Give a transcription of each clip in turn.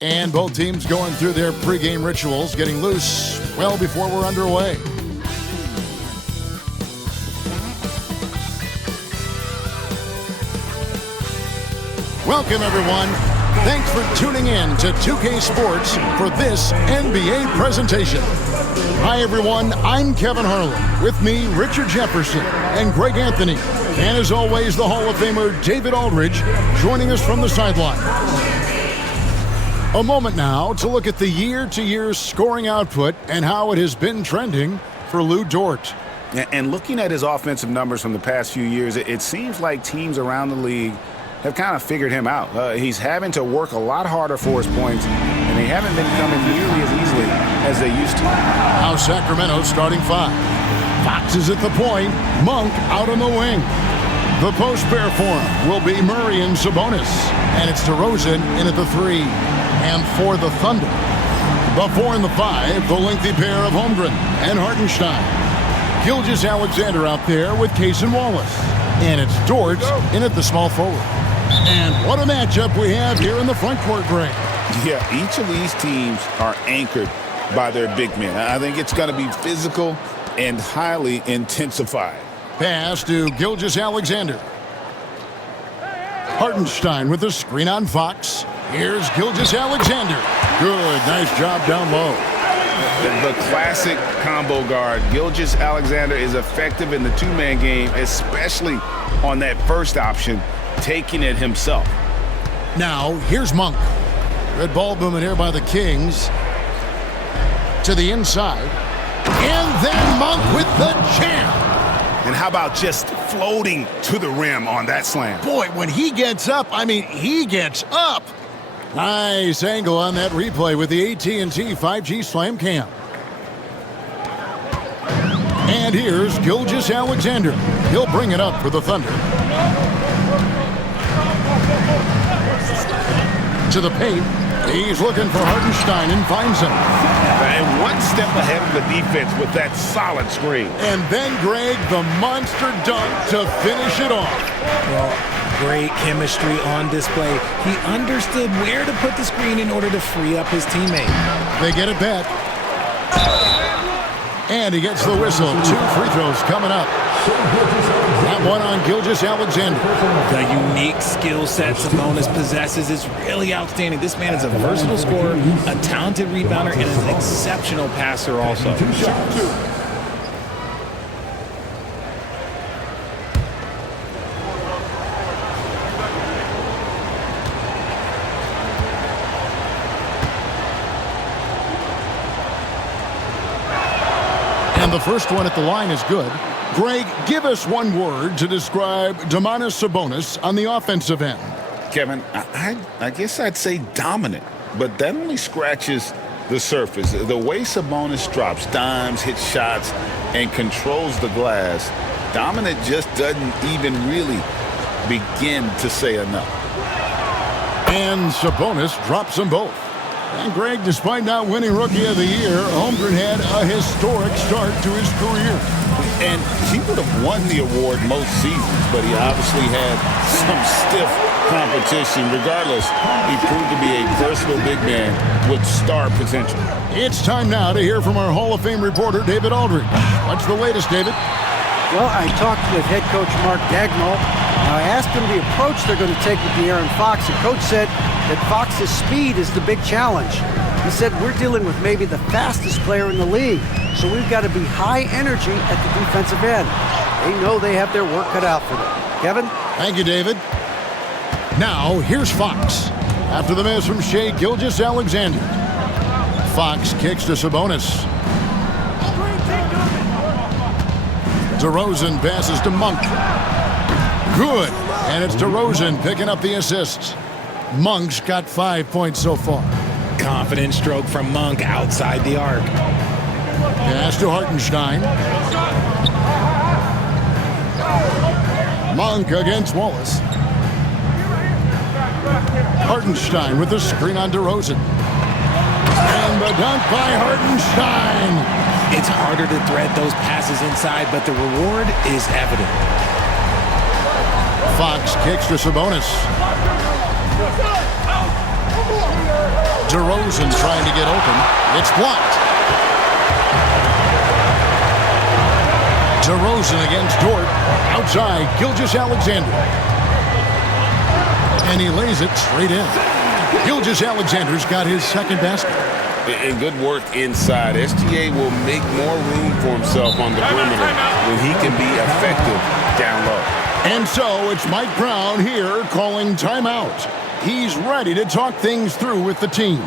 And both teams going through their pregame rituals, getting loose well before we're underway. Welcome, everyone. Thanks for tuning in to 2K Sports for this NBA presentation. Hi, everyone. I'm Kevin Harlan. With me, Richard Jefferson and Greg Anthony. And as always, the Hall of Famer David Aldridge joining us from the sideline. A moment now to look at the year-to-year scoring output and how it has been trending for Lou Dort. And looking at his offensive numbers from the past few years, it seems like teams around the league have kind of figured him out. He's having to work a lot harder for his points, and they haven't been coming nearly as easily as they used to. Now Sacramento starting five. Fox is at the point. Monk out on the wing. The post pair for him will be Murray and Sabonis. And it's DeRozan in at the three. And for the Thunder, the 4 and the 5, the lengthy pair of Holmgren and Hartenstein. Gilgeous-Alexander out there with Case and Wallace. And it's Dort in at the small forward. And what a matchup we have here in the front court, Greg. Yeah, each of these teams are anchored by their big men. I think it's going to be physical and highly intensified. Pass to Gilgeous-Alexander. Hartenstein with the screen on Fox. Here's Gilgeous-Alexander. Good, nice job down low. The classic combo guard. Gilgeous-Alexander is effective in the two-man game, especially on that first option, taking it himself. Now, here's Monk. Red ball movement here by the Kings. To the inside. And then Monk with the jam. And how about just floating to the rim on that slam? Boy, when he gets up, he gets up. Nice angle on that replay with the AT&T 5G Slam Cam. And here's Gilgeous-Alexander. He'll bring it up for the Thunder. To the paint. He's looking for Hartenstein and finds him. And one step ahead of the defense with that solid screen. And then, Greg, the monster dunk to finish it off. Well, great chemistry on display. He understood where to put the screen in order to free up his teammate. They get it back. And he gets the whistle. 2 free throws coming up. That one on Gilgeous-Alexander. The unique skill set Sabonis possesses is really outstanding. This man is a versatile scorer, a talented rebounder, and an exceptional passer also. And the first one at the line is good. Greg, give us one word to describe Domantas Sabonis on the offensive end. Kevin, I guess I'd say dominant, but that only scratches the surface. The way Sabonis drops dimes, hits shots, and controls the glass, dominant just doesn't even really begin to say enough. And Sabonis drops them both. And Greg, despite not winning Rookie of the Year, Holmgren had a historic start to his career. And he would have won the award most seasons, but he obviously had some stiff competition. Regardless, he proved to be a versatile big man with star potential. It's time now to hear from our Hall of Fame reporter, David Aldridge. What's the latest, David? Well, I talked with head coach Mark Dagnall. I asked him the approach they're going to take with De'Aaron Fox, and coach said that Fox's speed is the big challenge. He said, we're dealing with maybe the fastest player in the league, so we've got to be high energy at the defensive end. They know they have their work cut out for them. Kevin? Thank you, David. Now, here's Fox. After the miss from Shai Gilgeous-Alexander. Fox kicks to Sabonis. DeRozan passes to Monk. Good. And it's DeRozan picking up the assist. Monk's got 5 points so far. Confident stroke from Monk outside the arc. Pass to Hartenstein. Monk against Wallace. Hartenstein with the screen on DeRozan. And the dunk by Hartenstein. It's harder to thread those passes inside, but the reward is evident. Fox kicks to Sabonis. DeRozan trying to get open. It's blocked. DeRozan against Dort. Outside, Gilgeous-Alexander. And he lays it straight in. Gilgeous-Alexander's got his second basket. And good work inside. SGA will make more room for himself on the perimeter when he can be effective down low. And so it's Mike Brown here calling timeout. He's ready to talk things through with the team.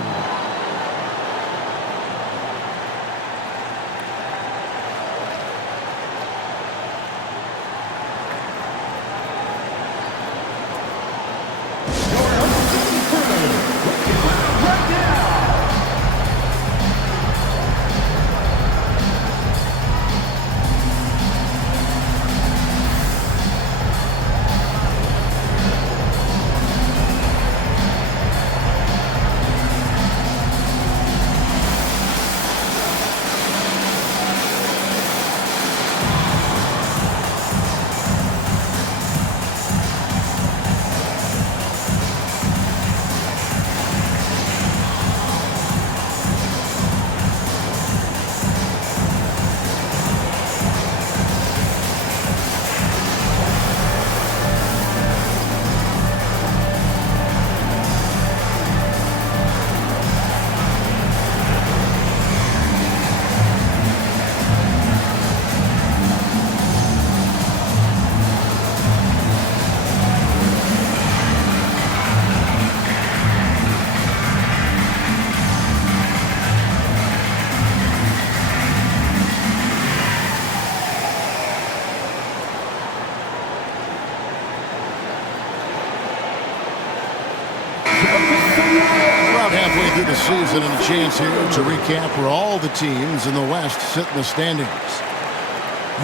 About halfway through the season and a chance here to recap where all the teams in the West sit in the standings.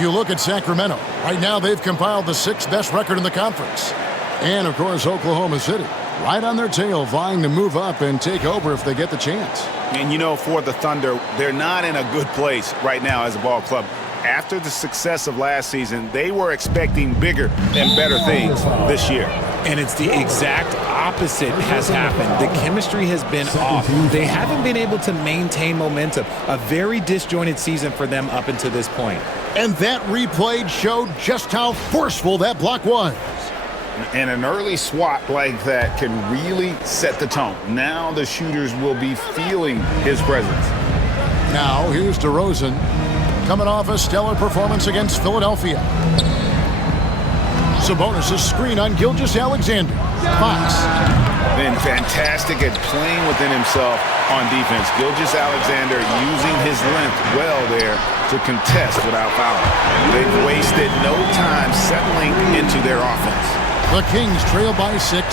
You look at Sacramento. Right now they've compiled the 6th best record in the conference. And, of course, Oklahoma City. Right on their tail, vying to move up and take over if they get the chance. And, you know, for the Thunder, they're not in a good place right now as a ball club. After the success of last season, they were expecting bigger and better things this year. And it's the exact opposite has happened. The chemistry has been off. They haven't been able to maintain momentum. A very disjointed season for them up until this point. And that replay showed just how forceful that block was. And an early swat like that can really set the tone. Now the shooters will be feeling his presence. Now here's DeRozan coming off a stellar performance against Philadelphia. Sabonis' screen on Gilgeous-Alexander. Fox. Been fantastic at playing within himself on defense. Gilgeous-Alexander using his length well there to contest without foul. They've wasted no time settling into their offense. The Kings trail by 6.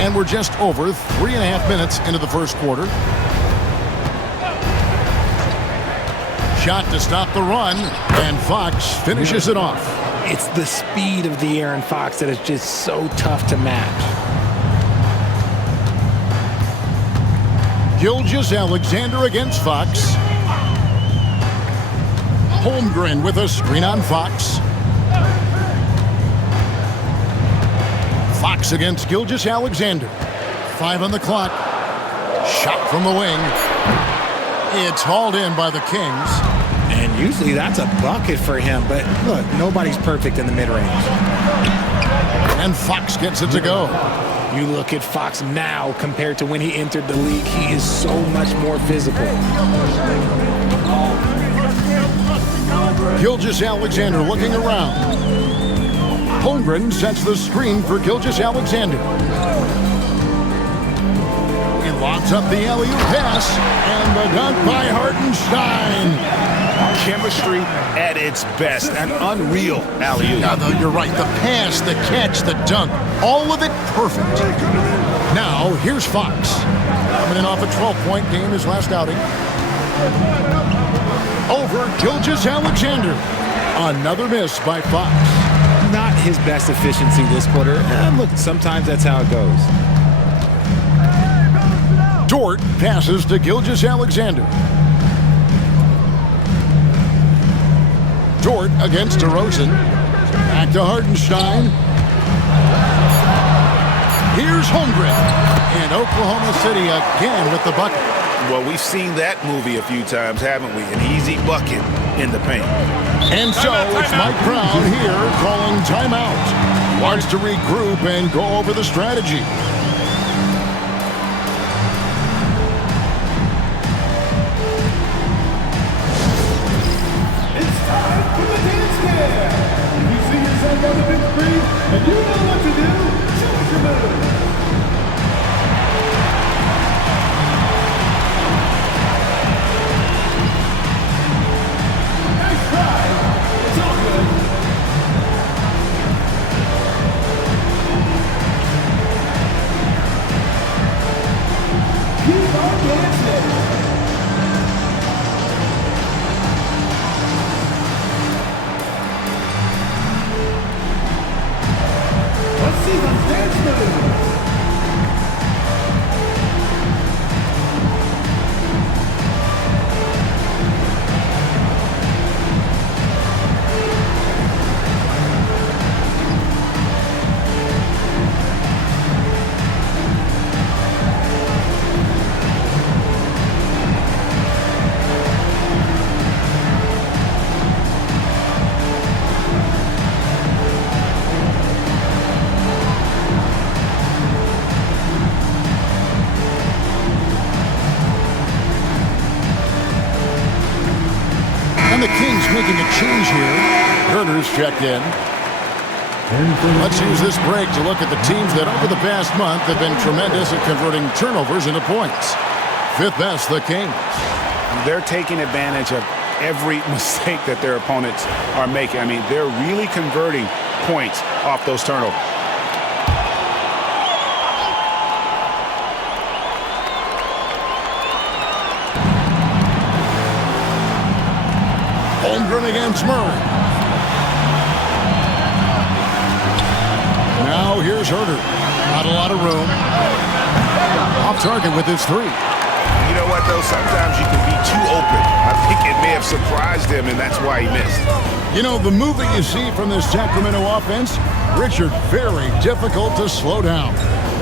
And we're just over 3.5 minutes into the first quarter. Shot to stop the run, and Fox finishes it off. It's the speed of the Aaron Fox that is just so tough to match. Gilgeous-Alexander against Fox. Holmgren with a screen on Fox. Fox against Gilgeous-Alexander. 5 on the clock. Shot from the wing. It's hauled in by the Kings. And usually that's a bucket for him, but look, nobody's perfect in the mid-range. And Fox gets it to go. You look at Fox now compared to when he entered the league, he is so much more physical. Gilgeous-Alexander looking around. Holmgren sets the screen for Gilgeous-Alexander. He locks up the alley-oop pass, and the dunk by Hartenstein. Chemistry at its best. An unreal alley-oop. Yeah, you're right. The pass, the catch, the dunk, all of it perfect. Now, here's Fox. Coming in off a 12-point game his last outing. Over Gilgeous-Alexander. Another miss by Fox. Not his best efficiency this quarter. Look, sometimes that's how it goes. Dort passes to Gilgeous-Alexander. Dort against DeRozan. Back to Hartenstein. Here's Holmgren. And Oklahoma City again with the bucket. Well, we've seen that movie a few times, haven't we? An easy bucket in the paint. And so it's Mike Brown here calling timeout. Wants to regroup and go over the strategy. It's time for the dance cam. If you see yourself on the big screen and you know what to do, show us your move. Let's see the dance move. And the Kings making a change here. Herter's checked in. Let's use this break to look at the teams that over the past month have been tremendous at converting turnovers into points. Fifth best, the Kings. They're taking advantage of every mistake that their opponents are making. I mean, they're really converting points off those turnovers. Holmgren against Murray. Now here's Herter. Not a lot of room. Off target with his three. You know what, though? Sometimes you can be too open. I think it may have surprised him, and that's why he missed. You know, the movement you see from this Sacramento offense, Richard, very difficult to slow down.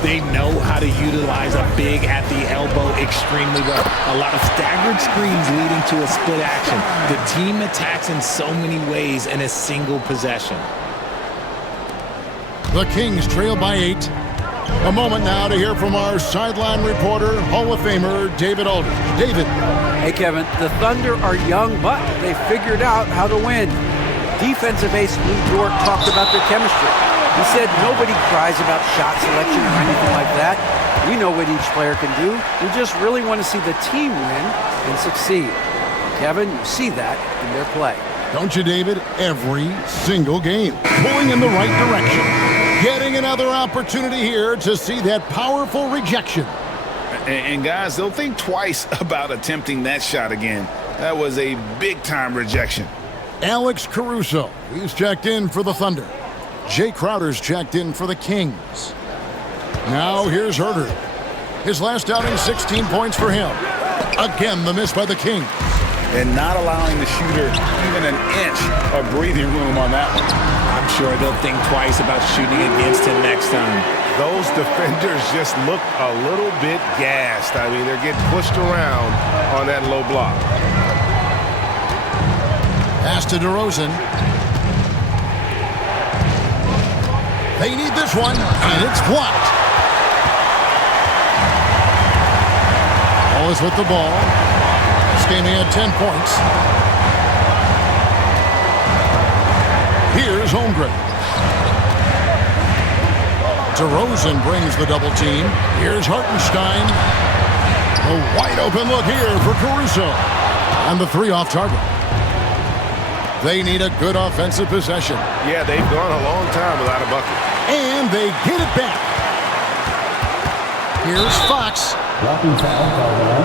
They know how to utilize a big at the elbow extremely well. A lot of staggered screens leading to a split action. The team attacks in so many ways in a single possession. The Kings trail by 8. A moment now to hear from our sideline reporter, Hall of Famer David Aldridge. David. Hey, Kevin, the Thunder are young, but they figured out how to win. Defensive ace Lou Dort talked about their chemistry. He said nobody cries about shot selection or anything like that. We know what each player can do. We just really want to see the team win and succeed. Kevin, you see that in their play. Don't you, David? Every single game. Pulling in the right direction. Getting another opportunity here to see that powerful rejection. And guys, they'll think twice about attempting that shot again. That was a big-time rejection. Alex Caruso, he's checked in for the Thunder. Jay Crowder's checked in for the Kings. Now here's Herter. His last outing, 16 points for him. Again, the miss by the Kings. And not allowing the shooter even an inch of breathing room on that one. I'm sure they'll think twice about shooting against him next time. Those defenders just look a little bit gassed. I mean, they're getting pushed around on that low block. Pass to DeRozan. They need this one, and it's blocked. Wallace with the ball. This game he had 10 points. Here's Holmgren. DeRozan brings the double team. Here's Hartenstein. A wide open look here for Caruso. And the three off target. They need a good offensive possession. Yeah, they've gone a long time without a bucket. And they get it back. Here's Fox.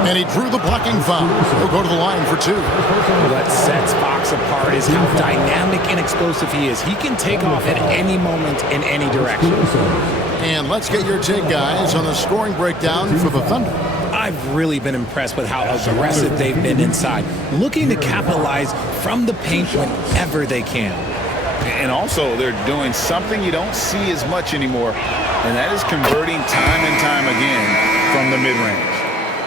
And he drew the blocking foul. He'll go to the line for 2. What sets Fox apart is how dynamic and explosive he is. He can take off at any moment in any direction. And let's get your take, guys, on the scoring breakdown for the Thunder. I've really been impressed with how aggressive they've been inside, looking to capitalize from the paint whenever they can. And also, they're doing something you don't see as much anymore, and that is converting time and time again from the mid-range.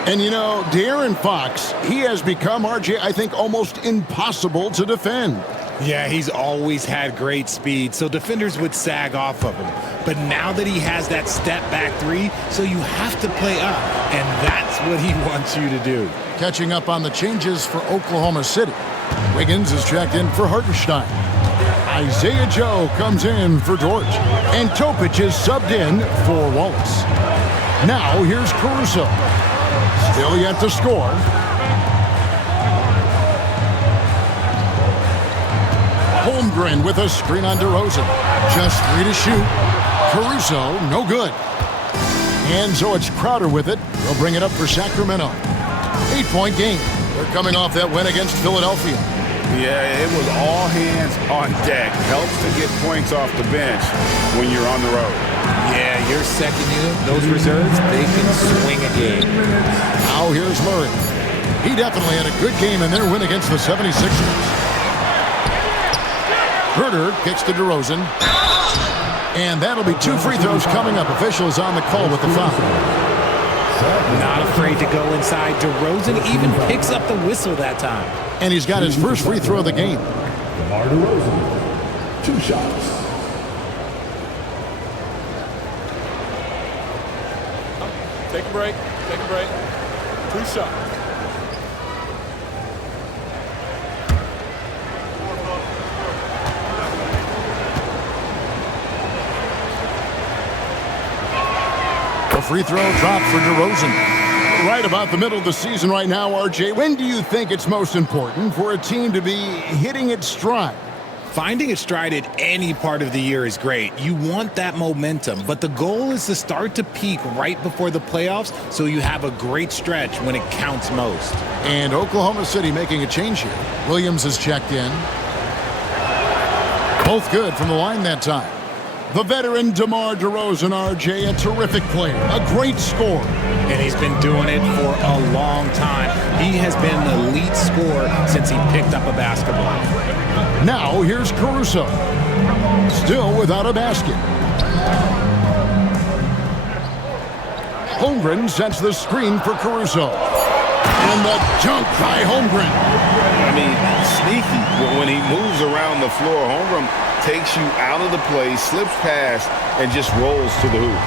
And you know, De'Aaron Fox, he has become, RJ, I think, almost impossible to defend. Yeah, he's always had great speed, so defenders would sag off of him. But now that he has that step-back three, so you have to play up, and that's what he wants you to do. Catching up on the changes for Oklahoma City. Wiggins is checked in for Hartenstein. Isaiah Joe comes in for George. And Topic is subbed in for Wallace. Now here's Caruso. Still yet to score. Holmgren with a screen on DeRozan. Just 3 to shoot. Caruso, no good. And so it's Crowder with it. He'll bring it up for Sacramento. 8-point game. They're coming off that win against Philadelphia. Yeah, it was all hands on deck. Helps to get points off the bench when you're on the road. Yeah, your second unit, those reserves, they can swing a game. Now here's Murray. He definitely had a good game in their win against the 76ers. Herter kicks to DeRozan. And that'll be 2 free throws coming up. Officials on the call with the foul. Not afraid to go inside. DeRozan even picks up the whistle that time. And he's got his first free throw of the game. DeMar DeRozan, 2 shots. Take a break. Take a break. 2 shots. A free throw drop for DeRozan. Right about the middle of the season right now, RJ. When do you think it's most important for a team to be hitting its stride? Finding its stride at any part of the year is great. You want that momentum, but the goal is to start to peak right before the playoffs so you have a great stretch when it counts most. And Oklahoma City making a change here. Williams is checked in. Both good from the line that time. The veteran DeMar DeRozan, RJ, a terrific player, a great scorer. And he's been doing it for a long time. He has been an elite scorer since he picked up a basketball. Now here's Caruso. Still without a basket. Holmgren sets the screen for Caruso. And the dunk by Holmgren. I mean, sneaky. When he moves around the floor, Holmgren takes you out of the play, slips past, and just rolls to the hoop.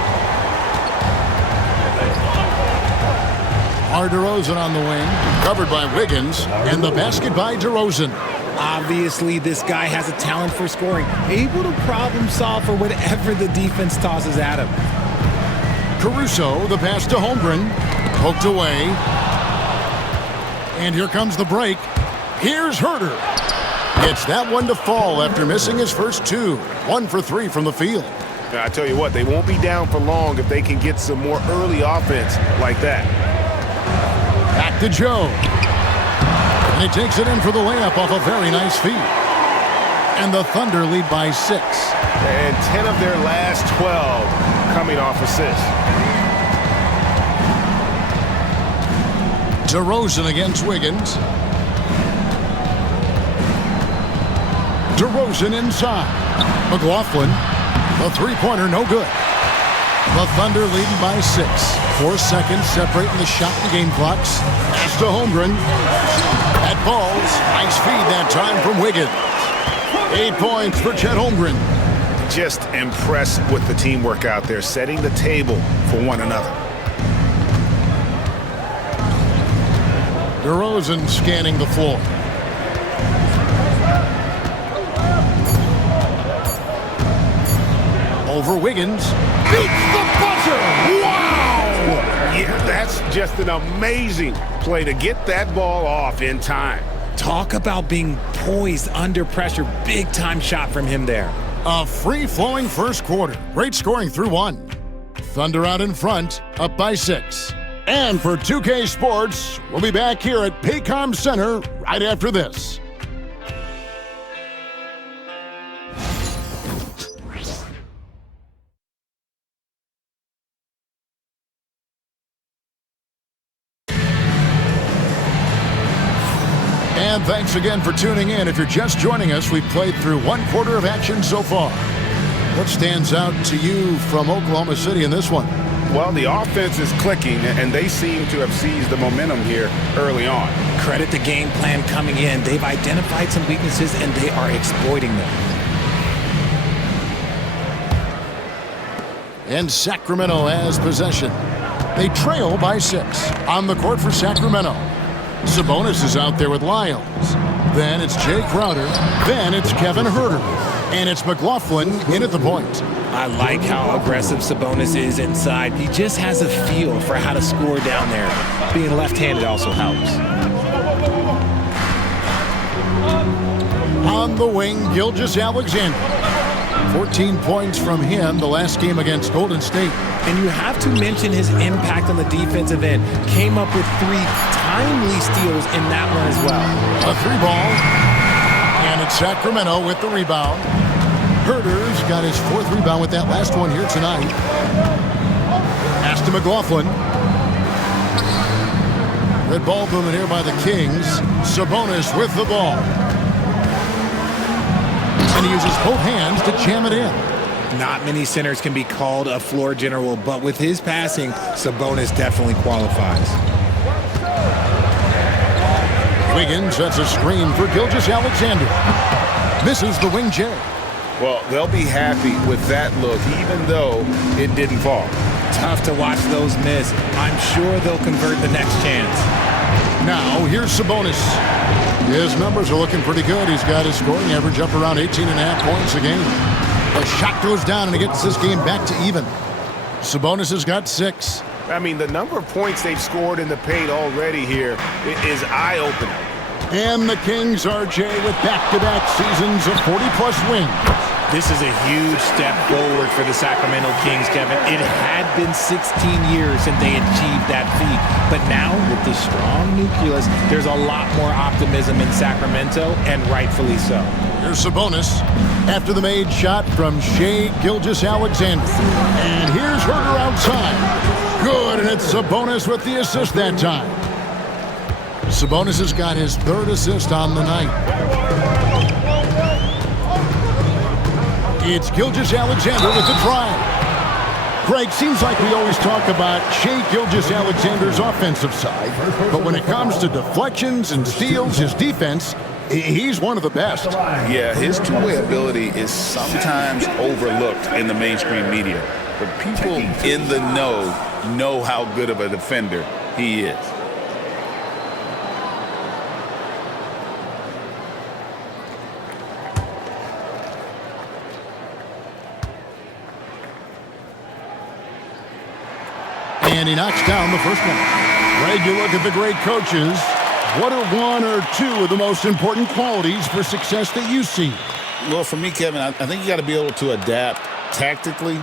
DeRozan on the wing, covered by Wiggins, and the basket by DeRozan. Obviously, this guy has a talent for scoring, able to problem solve for whatever the defense tosses at him. Caruso, the pass to Holmgren, poked away. And here comes the break. Here's Herter. Gets that one to fall after missing his first 2. 1 for 3 from the field. I tell you what, they won't be down for long if they can get some more early offense like that. Back to Joe. And he takes it in for the layup off a very nice feed. And the Thunder lead by 6. And 10 of their last 12 coming off assists. DeRozan against Wiggins. DeRozan inside. McLaughlin. The three-pointer, no good. The Thunder leading by 6. 4 seconds separating the shot and game clocks. Pass to Holmgren. That falls. Nice feed that time from Wiggins. 8 points for Chet Holmgren. Just impressed with the teamwork out there, setting the table for one another. DeRozan scanning the floor. Over Wiggins. Beats the buzzer! Wow! Yeah, that's just an amazing play to get that ball off in time. Talk about being poised under pressure. Big time shot from him there. A free-flowing first quarter. Great scoring through 1. Thunder out in front, up by 6. And for 2K Sports, we'll be back here at Paycom Center right after this. And thanks again for tuning in. If you're just joining us, we've played through one quarter of action so far. What stands out to you from Oklahoma City in this one? Well, the offense is clicking, and they seem to have seized the momentum here early on. Credit the game plan coming in. They've identified some weaknesses, and they are exploiting them. And Sacramento has possession. They trail by 6. On the court for Sacramento. Sabonis is out there with Lyles. Then it's Jay Crowder. Then it's Kevin Huerter. And it's McLaughlin in at the point. I like how aggressive Sabonis is inside. He just has a feel for how to score down there. Being left-handed also helps. On the wing, Gilgeous-Alexander. 14 points from him the last game against Golden State. And you have to mention his impact on the defensive end. Came up with 3 timely steals in that one as well. A 3-ball. And it's Sacramento with the rebound. Huerter's got his 4th rebound with that last one here tonight. Pass to McLaughlin. Red ball movement here by the Kings. Sabonis with the ball. And he uses both hands to jam it in. Not many centers can be called a floor general, but with his passing, Sabonis definitely qualifies. Wiggins sets a screen for Gilgeous-Alexander. Misses the wing J. Well, they'll be happy with that look, even though it didn't fall. Tough to watch those miss. I'm sure they'll convert the next chance. Now, here's Sabonis. His numbers are looking pretty good. He's got his scoring average up around 18.5 points a game. A shot goes down, and he gets this game back to even. Sabonis has got 6. I mean, the number of points they've scored in the paint already here is eye-opening. And the Kings are, Jay, with back-to-back seasons of 40-plus wins. This is a huge step forward for the Sacramento Kings, Kevin. It had been 16 years since they achieved that feat. But now, with this strong nucleus, there's a lot more optimism in Sacramento, and rightfully so. Here's Sabonis after the made shot from Shai Gilgeous-Alexander. And here's Huerter outside. Good, and it's Sabonis with the assist that time. Sabonis has got his 3rd assist on the night. It's Gilgeous-Alexander with the drive. Greg, seems like we always talk about Shai Gilgeous-Alexander's offensive side, but when it comes to deflections and steals, his defense, he's one of the best. Yeah, his two-way ability is sometimes overlooked in the mainstream media, but people in the know how good of a defender he is. And he knocks down the first one. Greg, you look at the great coaches. What are 1 or 2 of the most important qualities for success that you see? Well, for me, Kevin, I think you got to be able to adapt tactically.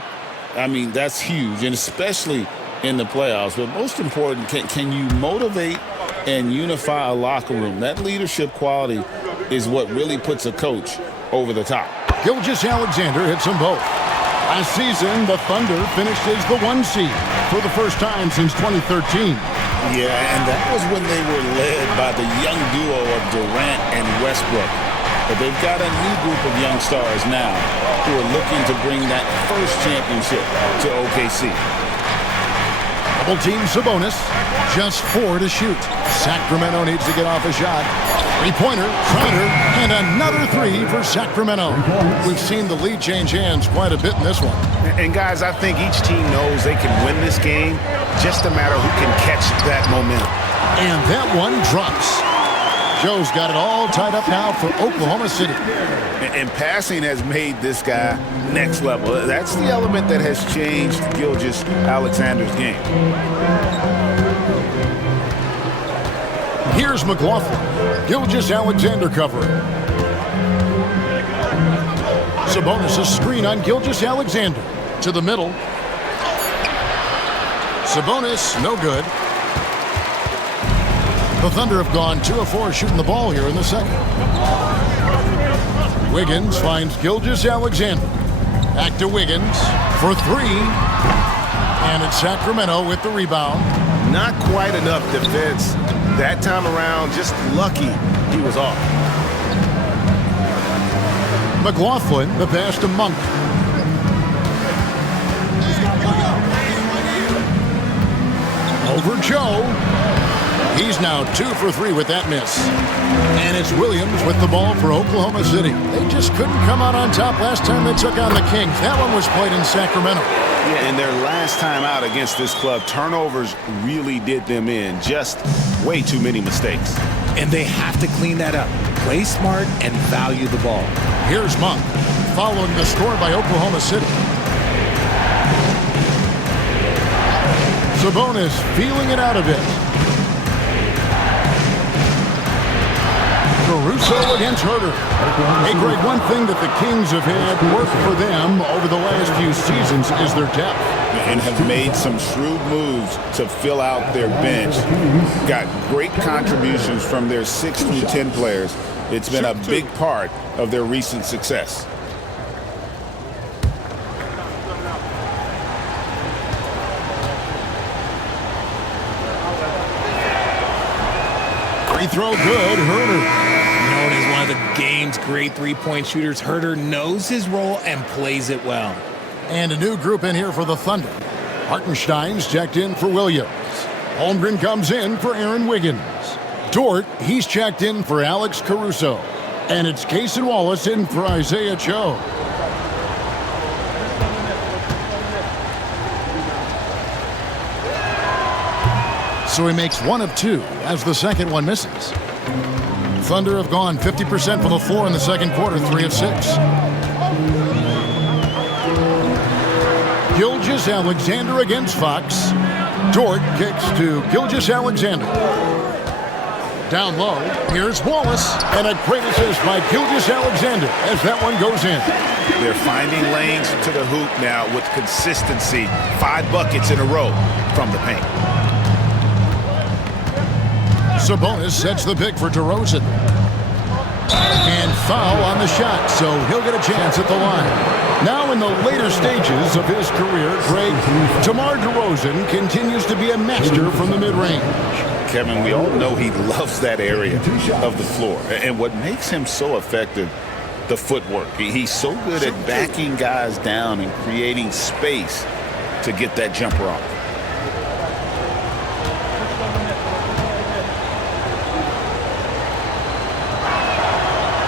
I mean, that's huge, and especially in the playoffs. But most important, can you motivate and unify a locker room? That leadership quality is what really puts a coach over the top. Gilgeous-Alexander hits them both. Last season, the Thunder finished as the 1 seed for the first time since 2013. Yeah, and that was when they were led by the young duo of Durant and Westbrook. But they've got a new group of young stars now who are looking to bring that first championship to OKC. Double team Sabonis, just 4 to shoot. Sacramento needs to get off a shot. 3-pointer, Crowder, and another 3 for Sacramento. We've seen the lead change hands quite a bit in this one. And guys, I think each team knows they can win this game, just a matter who can catch that momentum. And that one drops. Joe's got it all tied up now for Oklahoma City. And passing has made this guy next level. That's the element that has changed Gilgeous-Alexander's game. Here's McLaughlin. Gilgeous-Alexander covering. Sabonis a screen on Gilgeous-Alexander. To the middle. Sabonis, no good. The Thunder have gone 2 of 4 shooting the ball here in the second. Wiggins finds Gilgeous-Alexander. Back to Wiggins for 3. And it's Sacramento with the rebound. Not quite enough defense that time around, just lucky he was off. McLaughlin, the pass to Monk. Over Joe. He's now 2 for 3 with that miss. And it's Williams with the ball for Oklahoma City. They just couldn't come out on top last time they took on the Kings. That one was played in Sacramento. Yeah, and their last time out against this club, turnovers really did them in. Just way too many mistakes. And they have to clean that up. Play smart and value the ball. Here's Monk, following the score by Oklahoma City. Sabonis feeling it out a bit. Caruso against Herter. Hey, Greg, one thing that the Kings have had work for them over the last few seasons is their depth. And have made some shrewd moves to fill out their bench. Got great contributions from their 6 through 10 players. It's been a big part of their recent success. Free throw good, Herter. Known as one of the game's great three-point shooters, Herter knows his role and plays it well. And a new group in here for the Thunder. Hartenstein's checked in for Williams. Holmgren comes in for Aaron Wiggins. Dort, he's checked in for Alex Caruso. And it's Cason Wallace in for Isaiah Cho. So he makes 1 of 2 as the second one misses. Thunder have gone 50% from the floor in the second quarter, 3 of 6. Gilgeous-Alexander against Fox. Dort kicks to Gilgeous-Alexander. Down low, here's Wallace, and a great assist by Gilgeous-Alexander as that one goes in. They're finding lanes to the hoop now with consistency. 5 buckets in a row from the paint. Sabonis sets the pick for DeRozan. And foul on the shot, so he'll get a chance at the line. Now in the later stages of his career, Greg, DeMar DeRozan continues to be a master from the mid-range. Kevin, we all know he loves that area of the floor. And what makes him so effective, the footwork. He's so good at backing guys down and creating space to get that jumper off.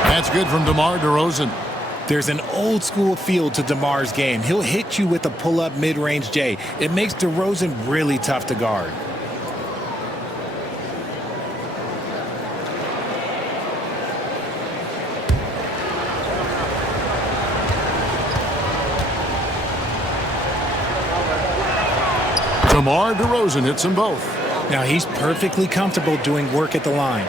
That's good from DeMar DeRozan. There's an old school feel to DeMar's game. He'll hit you with a pull-up mid-range J. It makes DeRozan really tough to guard. DeMar DeRozan hits them both. Now he's perfectly comfortable doing work at the line.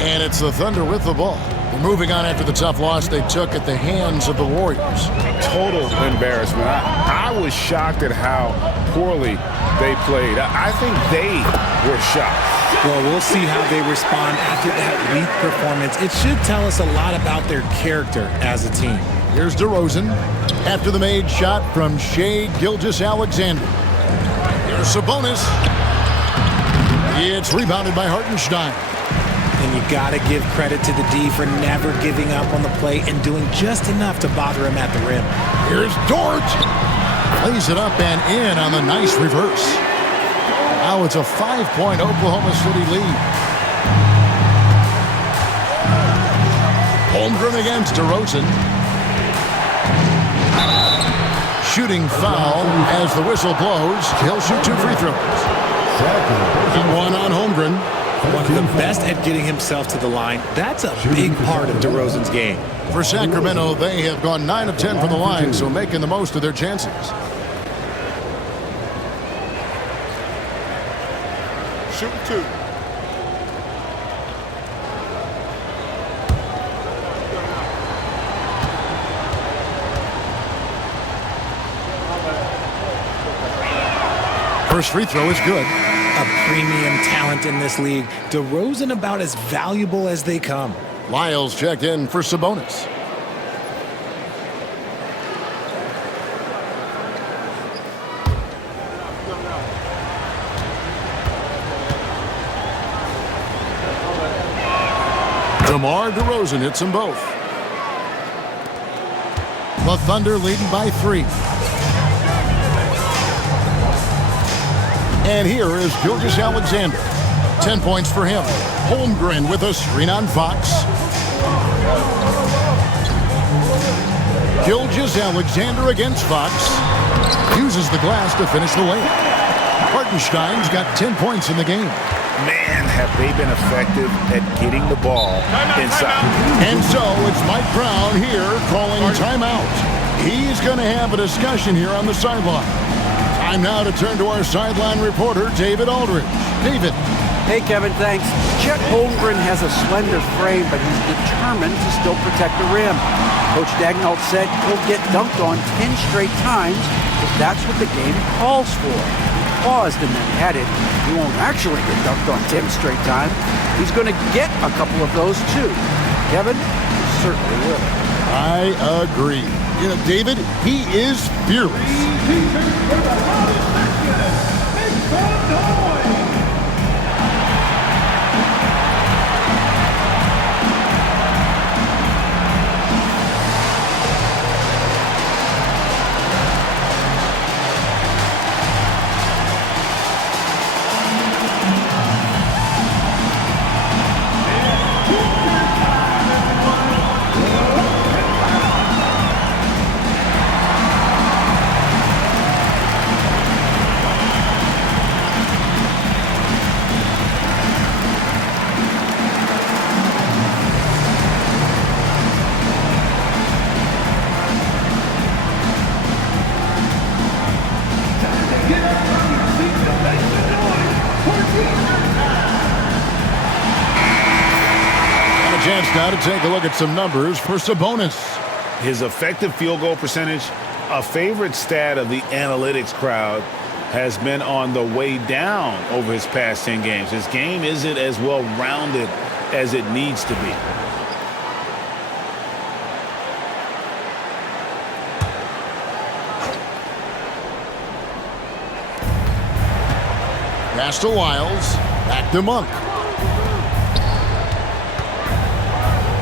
And it's the Thunder with the ball. They're moving on after the tough loss they took at the hands of the Warriors. Total embarrassment. I was shocked at how poorly they played. I think they were shocked. Well, we'll see how they respond after that weak performance. It should tell us a lot about their character as a team. Here's DeRozan after the made shot from Shai Gilgeous-Alexander. Here's Sabonis. It's rebounded by Hartenstein. And you got to give credit to the D for never giving up on the play and doing just enough to bother him at the rim. Here's Dort. Plays it up and in on the nice reverse. Now it's a 5-point Oklahoma City lead. Holmgren against DeRozan. Shooting foul as the whistle blows. He'll shoot 2 free throws. And 1 on Holmgren. One of the best at getting himself to the line. That's a big part of DeRozan's game. For Sacramento, they have gone 9 of 10 from the line, so making the most of their chances. Shoot 2. First free throw is good. A premium talent in this league. DeRozan about as valuable as they come. Lyles checked in for Sabonis. DeMar DeRozan hits them both. The Thunder leading by 3. And here is Gilgeous-Alexander. 10 points for him. Holmgren with a screen on Fox. Gilgeous-Alexander against Fox. Uses the glass to finish the layup. Hartenstein's got 10 points in the game. Man, have they been effective at getting the ball inside. And so it's Mike Brown here calling timeout. He's going to have a discussion here on the sideline. Time now to turn to our sideline reporter, David Aldridge. David. Hey, Kevin, thanks. Chet Holmgren has a slender frame, but he's determined to still protect the rim. Coach Daigneault said he'll get dunked on 10 straight times if that's what the game calls for. He paused and then added, he won't actually get dunked on 10 straight times. He's going to get a couple of those, too. Kevin, he certainly will. I agree. You know, David, he is fearless. Chance now to take a look at some numbers for Sabonis. His effective field goal percentage, a favorite stat of the analytics crowd, has been on the way down over his past 10 games. His game isn't as well-rounded as it needs to be. Pass to Wiles, back to Monk.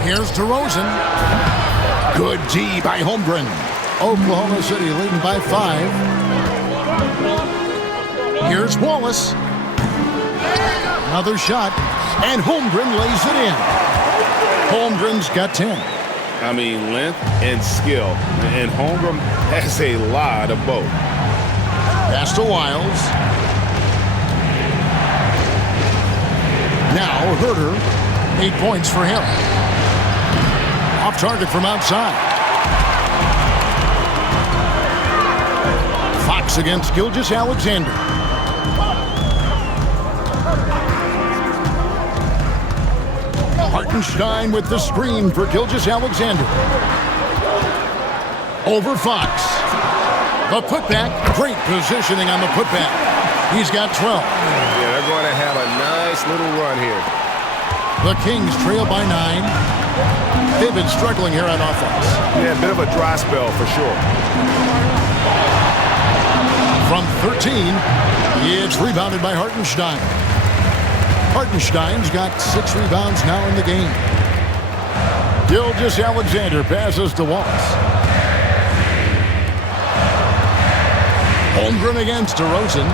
Here's DeRozan. Good D by Holmgren. Oklahoma City leading by 5. Here's Wallace. Another shot, and Holmgren lays it in. Holmgren's got 10. I mean, length and skill, and Holmgren has a lot of both. Pass to Wiles. Now Herter, 8 points for him. Off target from outside. Fox against Gilgeous-Alexander. Hartenstein with the screen for Gilgeous-Alexander. Over Fox. The putback. Great positioning on the putback. He's got 12. Yeah, they're going to have a nice little run here. The Kings trail by 9. They've been struggling here on offense. Yeah, a bit of a dry spell for sure. From 13, it's rebounded by Hartenstein. Hartenstein's got 6 rebounds now in the game. Gilgeous-Alexander passes to Wallace. Holmgren against DeRozan.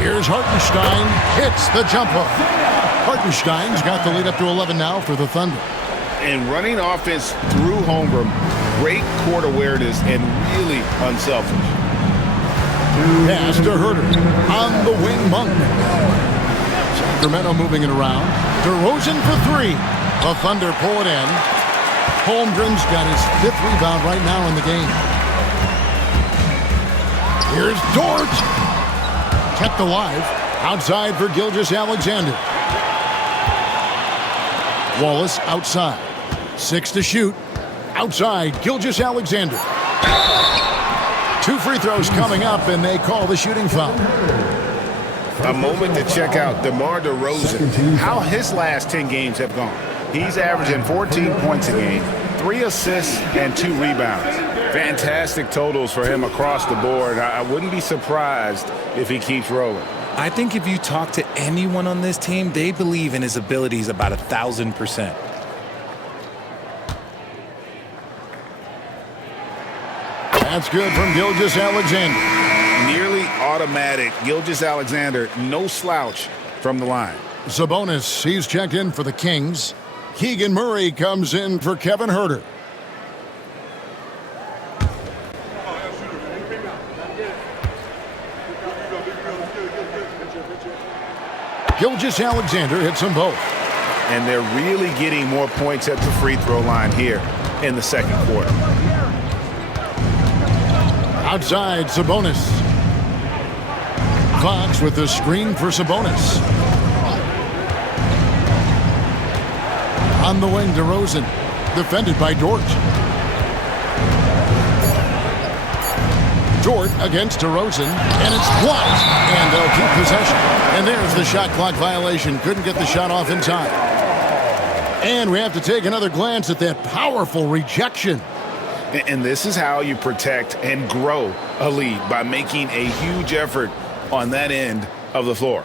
Here's Hartenstein. Hits the jumper. Hartenstein's got the lead up to 11 now for the Thunder. And running offense through Holmgren, great court awareness and really unselfish. Pass to Herter. On the wing, Monk. Sacramento moving it around. DeRozan for 3. The Thunder pull it in. Holmgren's got his 5th rebound right now in the game. Here's Dort. Kept alive. Outside for Gilgeous-Alexander. Wallace outside. 6 to shoot. Outside, Gilgeous-Alexander. 2 free throws coming up, and they call the shooting foul. A moment to check out DeMar DeRozan, how his last 10 games have gone. He's averaging 14 points a game, 3 assists, and 2 rebounds. Fantastic totals for him across the board. I wouldn't be surprised if he keeps rolling. I think if you talk to anyone on this team, they believe in his abilities about 1,000%. That's good from Gilgeous-Alexander. Nearly automatic. Gilgeous-Alexander, no slouch from the line. Sabonis, he's checked in for the Kings. Keegan Murray comes in for Kevin Huerter. Gilgeous-Alexander hits them both. And they're really getting more points at the free throw line here in the second quarter. Outside, Sabonis. Fox with the screen for Sabonis. On the wing, DeRozan. Defended by Dort. Dort against DeRozan, and it's blocked. And they'll keep possession. And there's the shot clock violation. Couldn't get the shot off in time. And we have to take another glance at that powerful rejection. And this is how you protect and grow a lead, by making a huge effort on that end of the floor.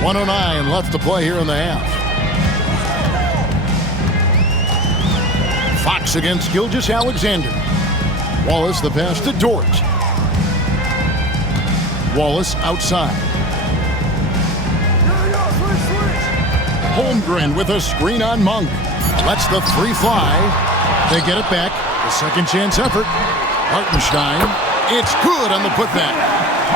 .109 left to play here in the half. Fox against Gilgeous-Alexander. Wallace the pass to Dort. Wallace outside. Holmgren with a screen on Monk. Lets the three fly. They get it back. The second chance effort. Hartenstein. It's good on the putback.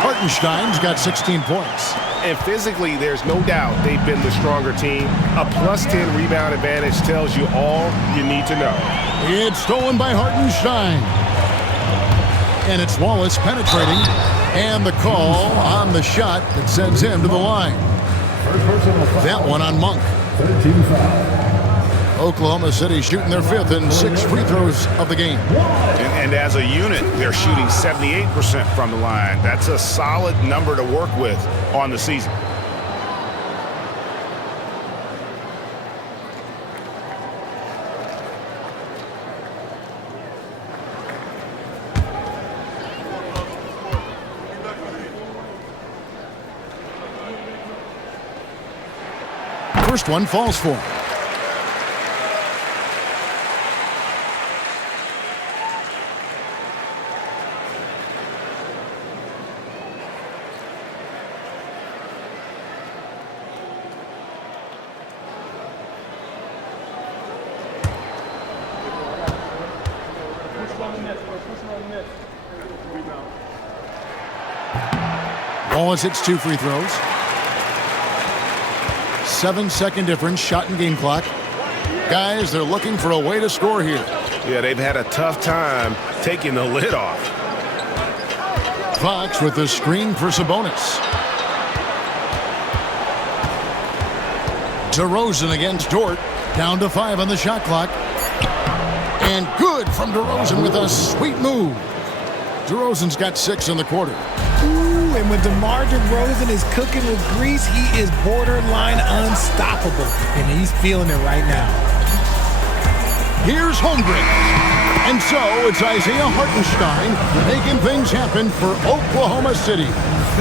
Hartenstein's got 16 points. And physically, there's no doubt they've been the stronger team. A +10 rebound advantage tells you all you need to know. It's stolen by Hartenstein. And it's Wallace penetrating. And the call on the shot that sends him to the line. That one on Monk. Oklahoma City shooting their 5th and 6 free throws of the game. And as a unit, they're shooting 78% from the line. That's a solid number to work with on the season. First one falls for him. Wallace hits 2 free throws. 7-second difference, shot and game clock. Guys, they're looking for a way to score here. Yeah, they've had a tough time taking the lid off. Fox with the screen for Sabonis. DeRozan against Dort. Down to 5 on the shot clock. And good from DeRozan with a sweet move. DeRozan's got 6 in the quarter. Ooh, and when DeMar DeRozan is cooking with grease, he is borderline unstoppable. And he's feeling it right now. Here's Holmgren. And so it's Isaiah Hartenstein making things happen for Oklahoma City.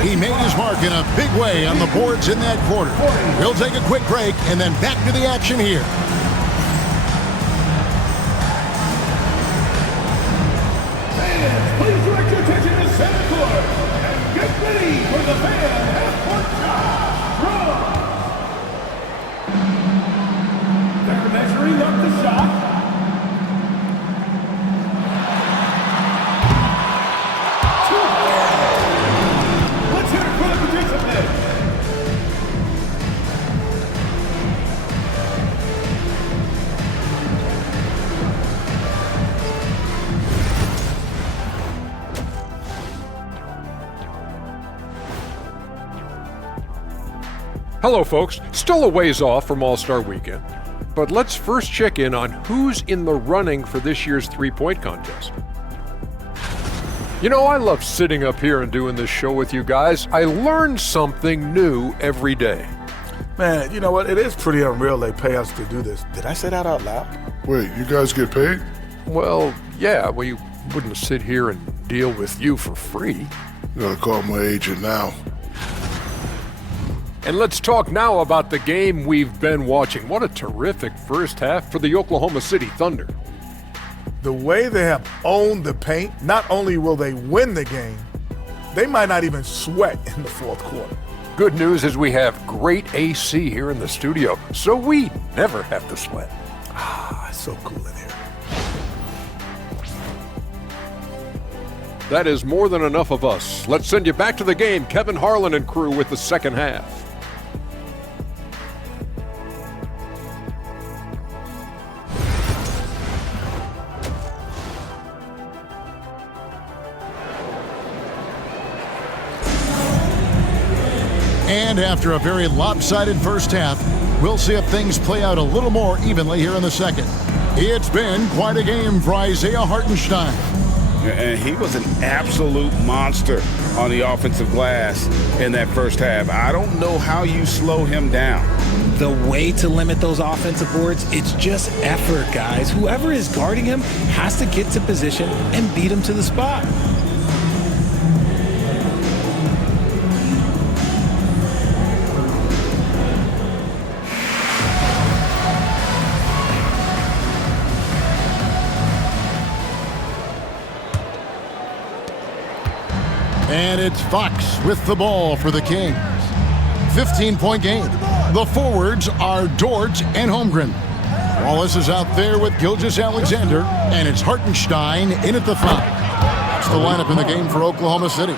He made his mark in a big way on the boards in that quarter. We'll take a quick break and then back to the action here. Please direct your attention to center court and get ready for the fan half-court shot. They're measuring up the shot. Let's hear it for the participants. Hello folks, still a ways off from All-Star Weekend, but let's first check in on who's in the running for this year's three-point contest. You know, I love sitting up here and doing this show with you guys. I learn something new every day. Man, you know what? It is pretty unreal they pay us to do this. Did I say that out loud? Wait, you guys get paid? Well, yeah, we wouldn't sit here and deal with you for free. You gotta call my agent now. And let's talk now about the game we've been watching. What a terrific first half for the Oklahoma City Thunder. The way they have owned the paint, not only will they win the game, they might not even sweat in the fourth quarter. Good news is we have great AC here in the studio, so we never have to sweat. Ah, it's so cool in here. That is more than enough of us. Let's send you back to the game. Kevin Harlan and crew with the second half. And after a very lopsided first half, we'll see if things play out a little more evenly here in the second. It's been quite a game for Isaiah Hartenstein. And he was an absolute monster on the offensive glass in that first half. I don't know how you slow him down. The way to limit those offensive boards, it's just effort, guys. Whoever is guarding him has to get to position and beat him to the spot. And it's Fox with the ball for the Kings. 15-point game. The forwards are Dort and Holmgren. Wallace is out there with Gilgeous-Alexander, and it's Hartenstein in at the 5. That's the lineup in the game for Oklahoma City.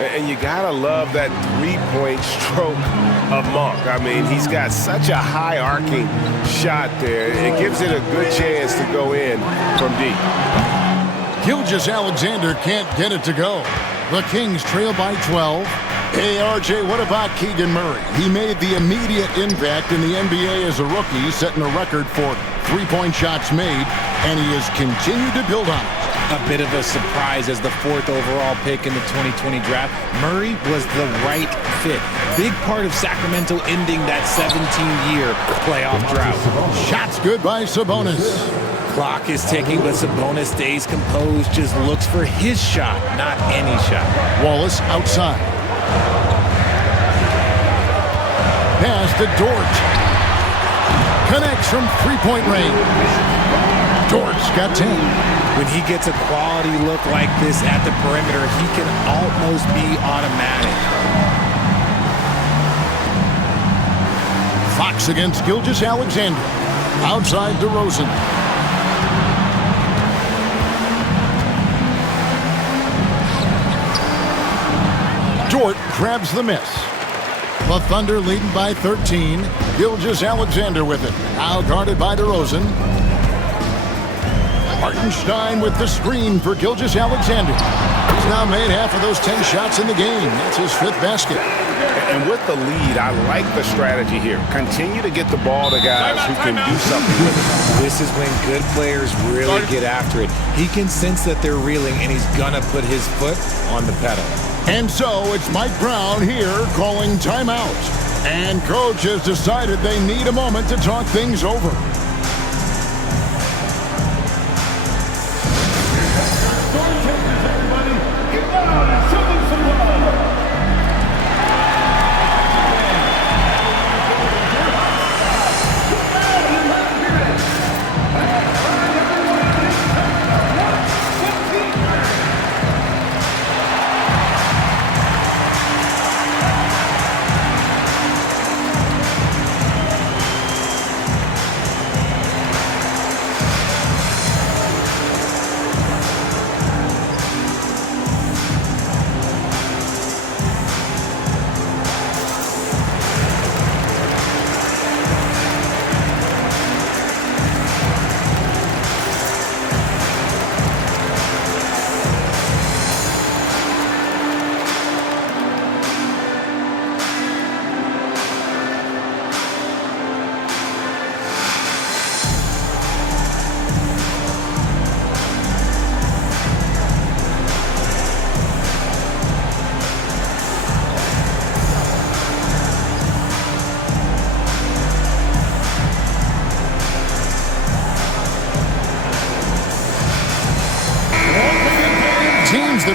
And you got to love that three-point stroke of Monk. I mean, he's got such a high-arcing shot there. It gives it a good chance to go in from deep. Gilgeous-Alexander can't get it to go. The Kings trail by 12. Hey, RJ, what about Keegan Murray? He made the immediate impact in the NBA as a rookie, setting a record for three-point shots made, and he has continued to build on it. A bit of a surprise as the 4th overall pick in the 2020 draft. Murray was the right fit. Big part of Sacramento ending that 17-year playoff drought. Shots good by Sabonis. Clock is ticking, but Sabonis stays composed, just looks for his shot, not any shot. Wallace outside. Pass to Dort. Connects from three-point range. Dort's got 10. When he gets a quality look like this at the perimeter, he can almost be automatic. Fox against Gilgeous-Alexander. Outside DeRozan. Dort grabs the miss. The Thunder leading by 13. Gilgeous-Alexander with it. Now guarded by DeRozan. Hartenstein with the screen for Gilgeous-Alexander. He's now made half of those 10 shots in the game. That's his 5th basket. And with the lead, I like the strategy here. Continue to get the ball to guys who can do something with it. This is when good players really get after it. He can sense that they're reeling, and he's going to put his foot on the pedal. And so it's Mike Brown here calling timeout. And coach has decided they need a moment to talk things over.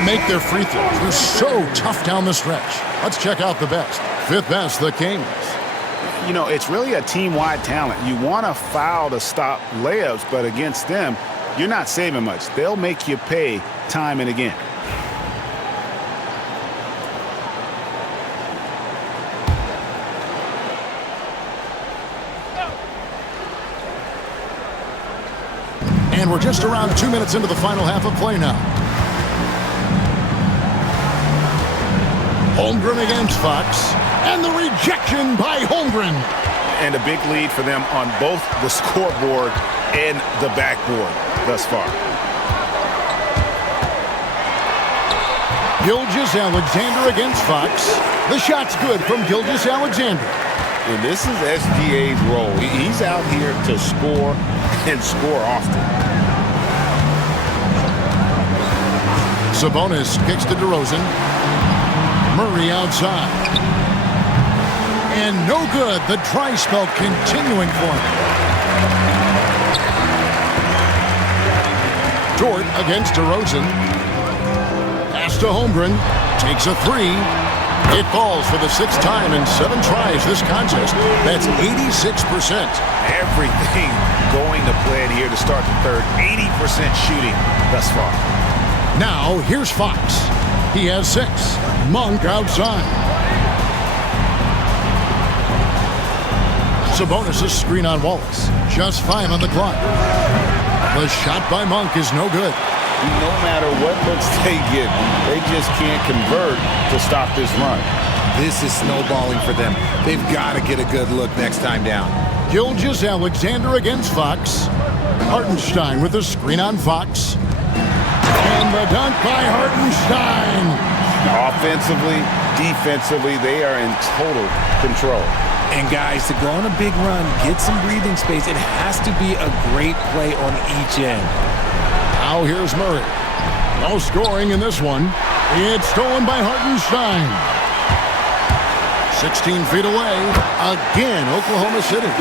make their free throws. They're so tough down the stretch. Let's check out the best. Fifth best, the Kings. You know, it's really a team-wide talent. You want to foul to stop layups, but against them, you're not saving much. They'll make you pay time and again. And we're just around 2 minutes into the final half of play now. Holmgren against Fox. And the rejection by Holmgren. And a big lead for them on both the scoreboard and the backboard thus far. Gilgeous-Alexander against Fox. The shot's good from Gilgeous-Alexander. And this is SGA's role. He's out here to score and score often. Sabonis kicks to DeRozan. Murray outside. And no good. The dry spell continuing for him. Dort against DeRozan. Pass to Holmgren. Takes a three. It falls for the sixth time in 7 tries this contest. That's 86%. Everything going to plan here to start the third. 80% shooting thus far. Now, here's Fox. He has 6. Monk outside. Sabonis' screen on Wallace. Just 5 on the clock. The shot by Monk is no good. No matter what looks they get, they just can't convert to stop this run. This is snowballing for them. They've got to get a good look next time down. Gilgeous-Alexander against Fox. Hartenstein with a screen on Fox. And the dunk by Hartenstein. Offensively, defensively, they are in total control. And guys, to go on a big run, get some breathing space, it has to be a great play on each end. Now here's Murray. No scoring in this one. It's stolen by Hartenstein. 16 feet away. Again, Oklahoma City.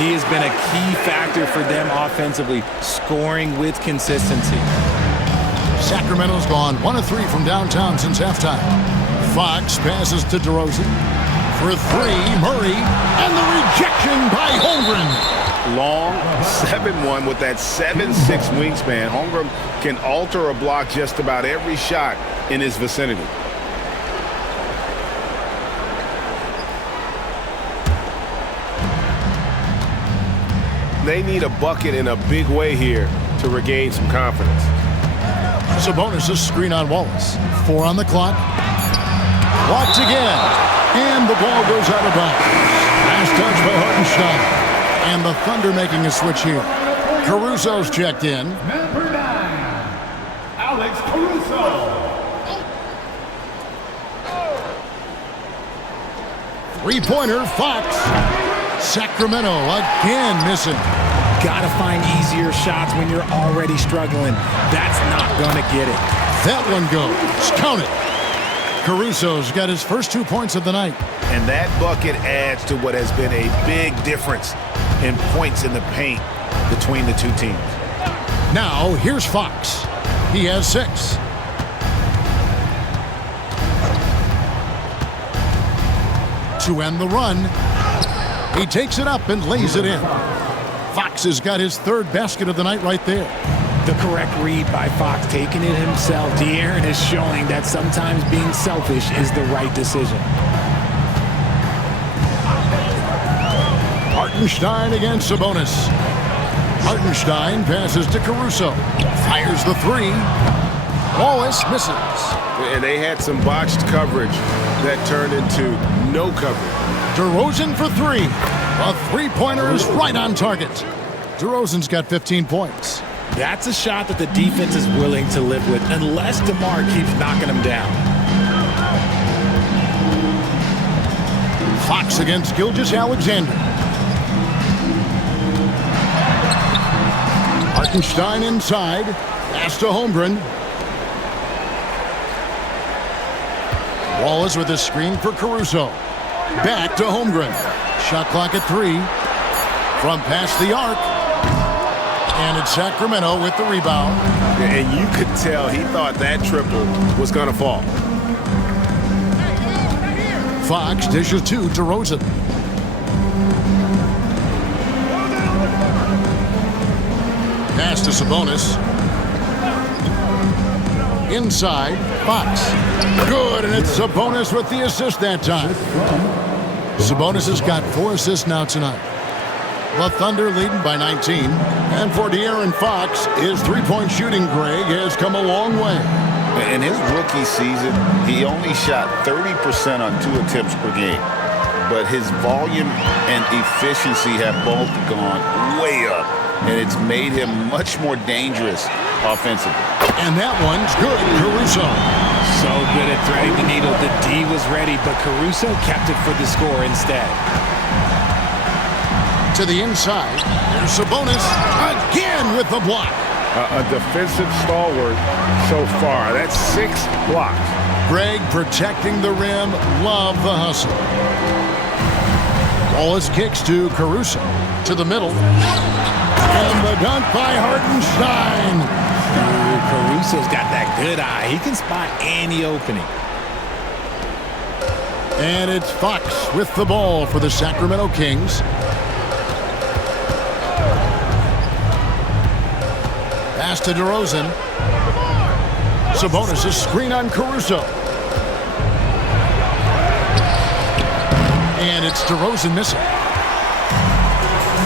He has been a key factor for them offensively, scoring with consistency. Sacramento's gone 1 of 3 from downtown since halftime. Fox passes to DeRozan. For 3, Murray. And the rejection by Holmgren. Long 7-1 with that 7'6" wingspan. Holmgren can alter or block just about every shot in his vicinity. They need a bucket in a big way here to regain some confidence. Sabonis' screen on Wallace. 4 on the clock. Blocked again. And the ball goes out of bounds. Last touch by Hartenstein. And the Thunder making a switch here. Caruso's checked in. Number 9, Alex Caruso. 3-pointer, Fox. Sacramento again missing. Gotta find easier shots when you're already struggling. That's not gonna get it. That one goes. Count it. Caruso's got his first 2 points of the night. And that bucket adds to what has been a big difference in points in the paint between the two teams. Now, here's Fox. He has 6. To end the run, he takes it up and lays it in. Fox has got his 3rd basket of the night right there. The correct read by Fox, taking it himself. De'Aaron is showing that sometimes being selfish is the right decision. Hartenstein against Sabonis. Hartenstein passes to Caruso. Fires the 3. Wallace misses. And they had some botched coverage that turned into no coverage. DeRozan for 3. A 3-pointer is right on target. DeRozan's got 15 points. That's a shot that the defense is willing to live with, unless DeMar keeps knocking them down. Fox against Gilgeous-Alexander. Hartenstein inside. Pass to Holmgren. Wallace with a screen for Caruso. Back to Holmgren. Shot clock at 3. From past the arc. And it's Sacramento with the rebound. And you could tell he thought that triple was going to fall. Fox dishes to DeRozan. Pass to Sabonis. Inside, Fox. Good, and it's Sabonis with the assist that time. Sabonis has got 4 assists now tonight. The Thunder leading by 19. And for De'Aaron Fox, his three-point shooting, Greg, has come a long way. In his rookie season, he only shot 30% on 2 attempts per game. But his volume and efficiency have both gone way up. And it's made him much more dangerous offensively. And that one's good, Caruso. So good at threading the needle. The D was ready, but Caruso kept it for the score instead. To the inside, there's Sabonis again with the block. A defensive stalwart so far. That's 6 blocks. Greg protecting the rim, love the hustle. Wallace kicks to Caruso. To the middle. And the dunk by Hartenstein. Caruso's got that good eye. He can spot any opening. And it's Fox with the ball for the Sacramento Kings. Pass to DeRozan. Sabonis' screen on Caruso. And it's DeRozan missing.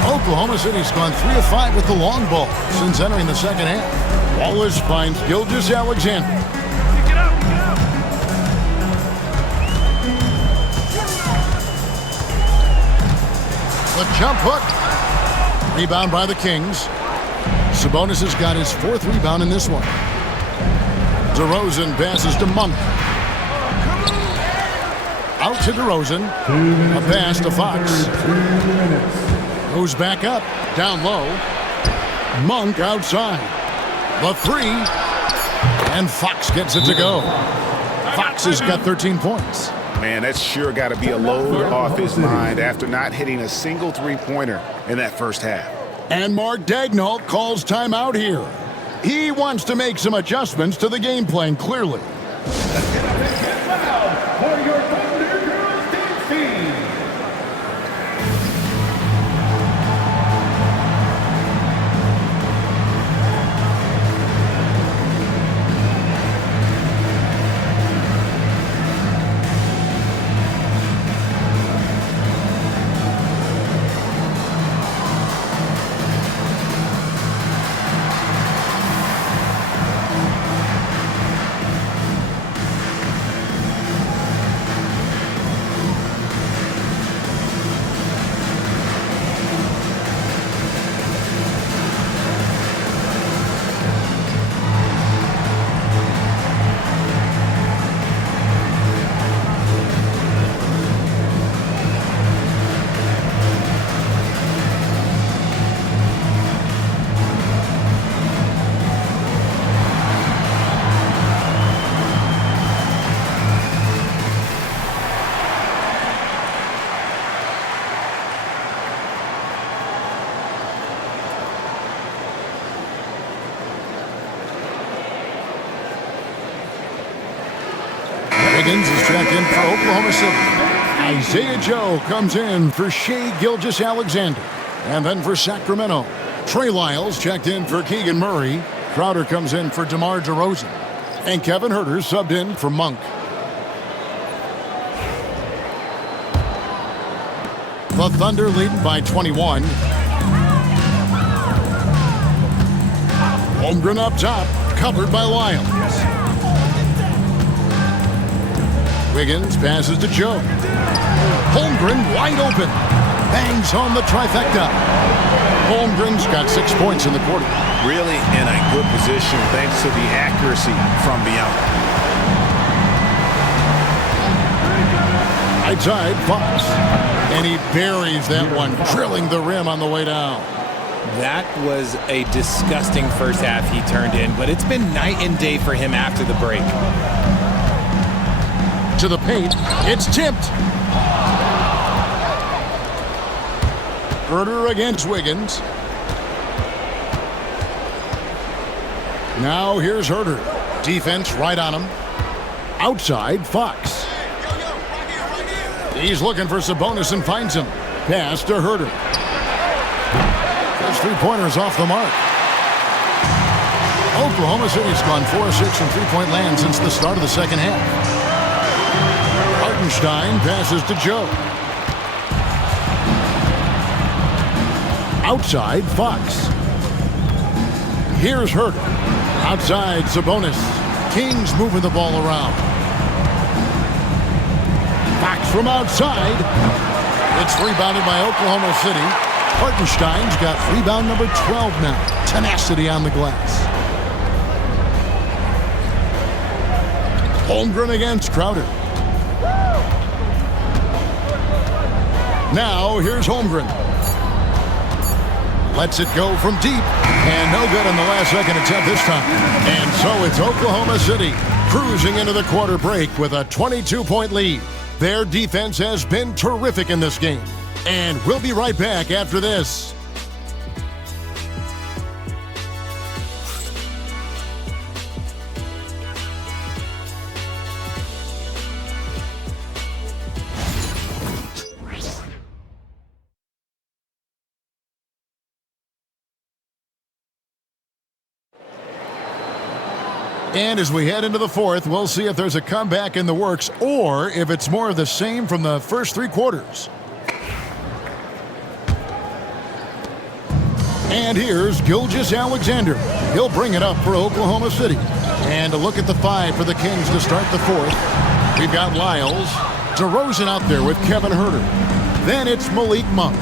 Oklahoma City's gone 3 of 5 with the long ball since entering the second half. Wallace finds Gilgeous-Alexander. The jump hook. Rebound by the Kings. Sabonis has got his 4th rebound in this one. DeRozan passes to Monk. Out to DeRozan. A pass to Fox. Goes back up. Down low. Monk outside. The 3. And Fox gets it to go. Fox has got 13 points. Man, that's sure got to be a load off his mind after not hitting a single three-pointer in that first half. And Mark Daigneault calls timeout here. He wants to make some adjustments to the game plan, clearly. For your Thunder Girls dance team. Higgins is checked in for Oklahoma City. Isaiah Joe comes in for Shai Gilgeous-Alexander. And then for Sacramento, Trey Lyles checked in for Keegan Murray. Crowder comes in for DeMar DeRozan. And Kevin Huerter subbed in for Monk. The Thunder leading by 21. Holmgren up top, covered by Lyles. Wiggins passes to Joe. Holmgren wide open. Bangs home the trifecta. Holmgren's got 6 points in the quarter. Really in a good position thanks to the accuracy from beyond. Right side, Fox. And he buries that one, drilling the rim on the way down. That was a disgusting first half he turned in, but it's been night and day for him after the break. To the paint, it's tipped. Huerter against Wiggins. Now here's Herter. Defense right on him. Outside, Fox. He's looking for Sabonis and finds him. Pass to Herter. Those three-pointers off the mark. Oklahoma City's gone 4-6 from three-point land since the start of the second half. Hartenstein passes to Joe. Outside, Fox. Here's Herter. Outside, Sabonis. Kings moving the ball around. Fox from outside. It's rebounded by Oklahoma City. Hartenstein's got rebound number 12 now. Tenacity on the glass. Holmgren against Crowder. Now here's Holmgren. Lets it go from deep. And no good on the last second attempt this time. And so it's Oklahoma City cruising into the quarter break with a 22-point lead. Their defense has been terrific in this game. And we'll be right back after this. And as we head into the fourth, we'll see if there's a comeback in the works or if it's more of the same from the first three quarters. And here's Gilgeous-Alexander. He'll bring it up for Oklahoma City. And a look at the five for the Kings to start the fourth. We've got Lyles, DeRozan out there with Kevin Herter. Then it's Malik Monk.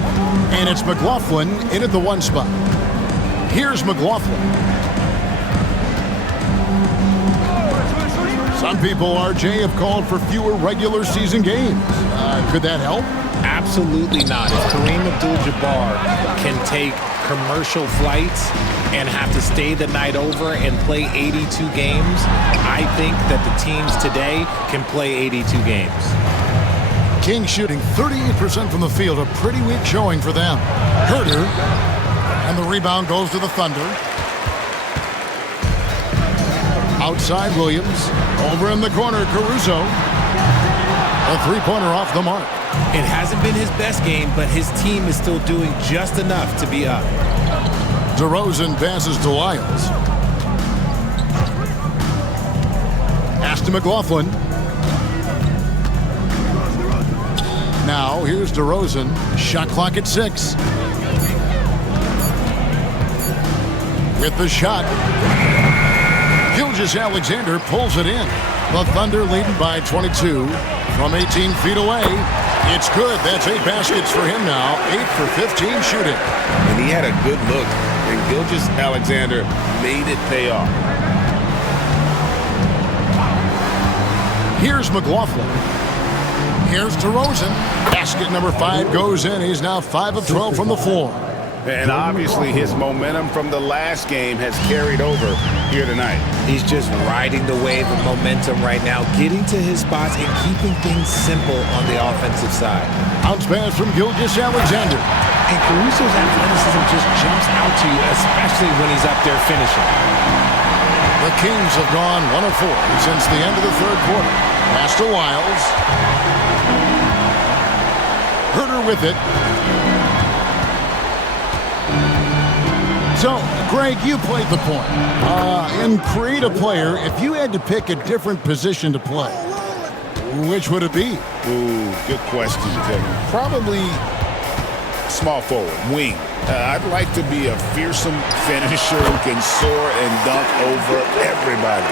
And it's McLaughlin in at the one spot. Here's McLaughlin. Some people, RJ, have called for fewer regular season games. Could that help? Absolutely not. If Kareem Abdul-Jabbar can take commercial flights and have to stay the night over and play 82 games, I think that the teams today can play 82 games. Kings shooting 38% from the field, a pretty weak showing for them. Herter, and the rebound goes to the Thunder. Outside Williams. Over in the corner, Caruso. A three-pointer off the mark. It hasn't been his best game, but his team is still doing just enough to be up. DeRozan passes to Lyles. Pass to McLaughlin. Now, here's DeRozan. Shot clock at 6. With the shot. Gilgeous-Alexander pulls it in. The Thunder leading by 22 from 18 feet away. It's good. That's 8 baskets for him now. 8 for 15 shooting. And he had a good look, and Gilgeous-Alexander made it pay off. Here's McLaughlin. Here's DeRozan. Basket number 5 goes in. He's now 5 of 12 from the floor. And obviously his momentum from the last game has carried over here tonight. He's just riding the wave of momentum right now, getting to his spots and keeping things simple on the offensive side. Bounce pass from Gilgeous-Alexander. And Caruso's athleticism just jumps out to you, especially when he's up there finishing. The Kings have gone 1 of 4 since the end of the third quarter. Pass to Lyles. Herter with it. So, Greg, you played the point. In create a player, if you had to pick a different position to play, which would it be? Ooh, good question, Kevin. Probably small forward, wing. I'd like to be a fearsome finisher who can soar and dunk over everybody.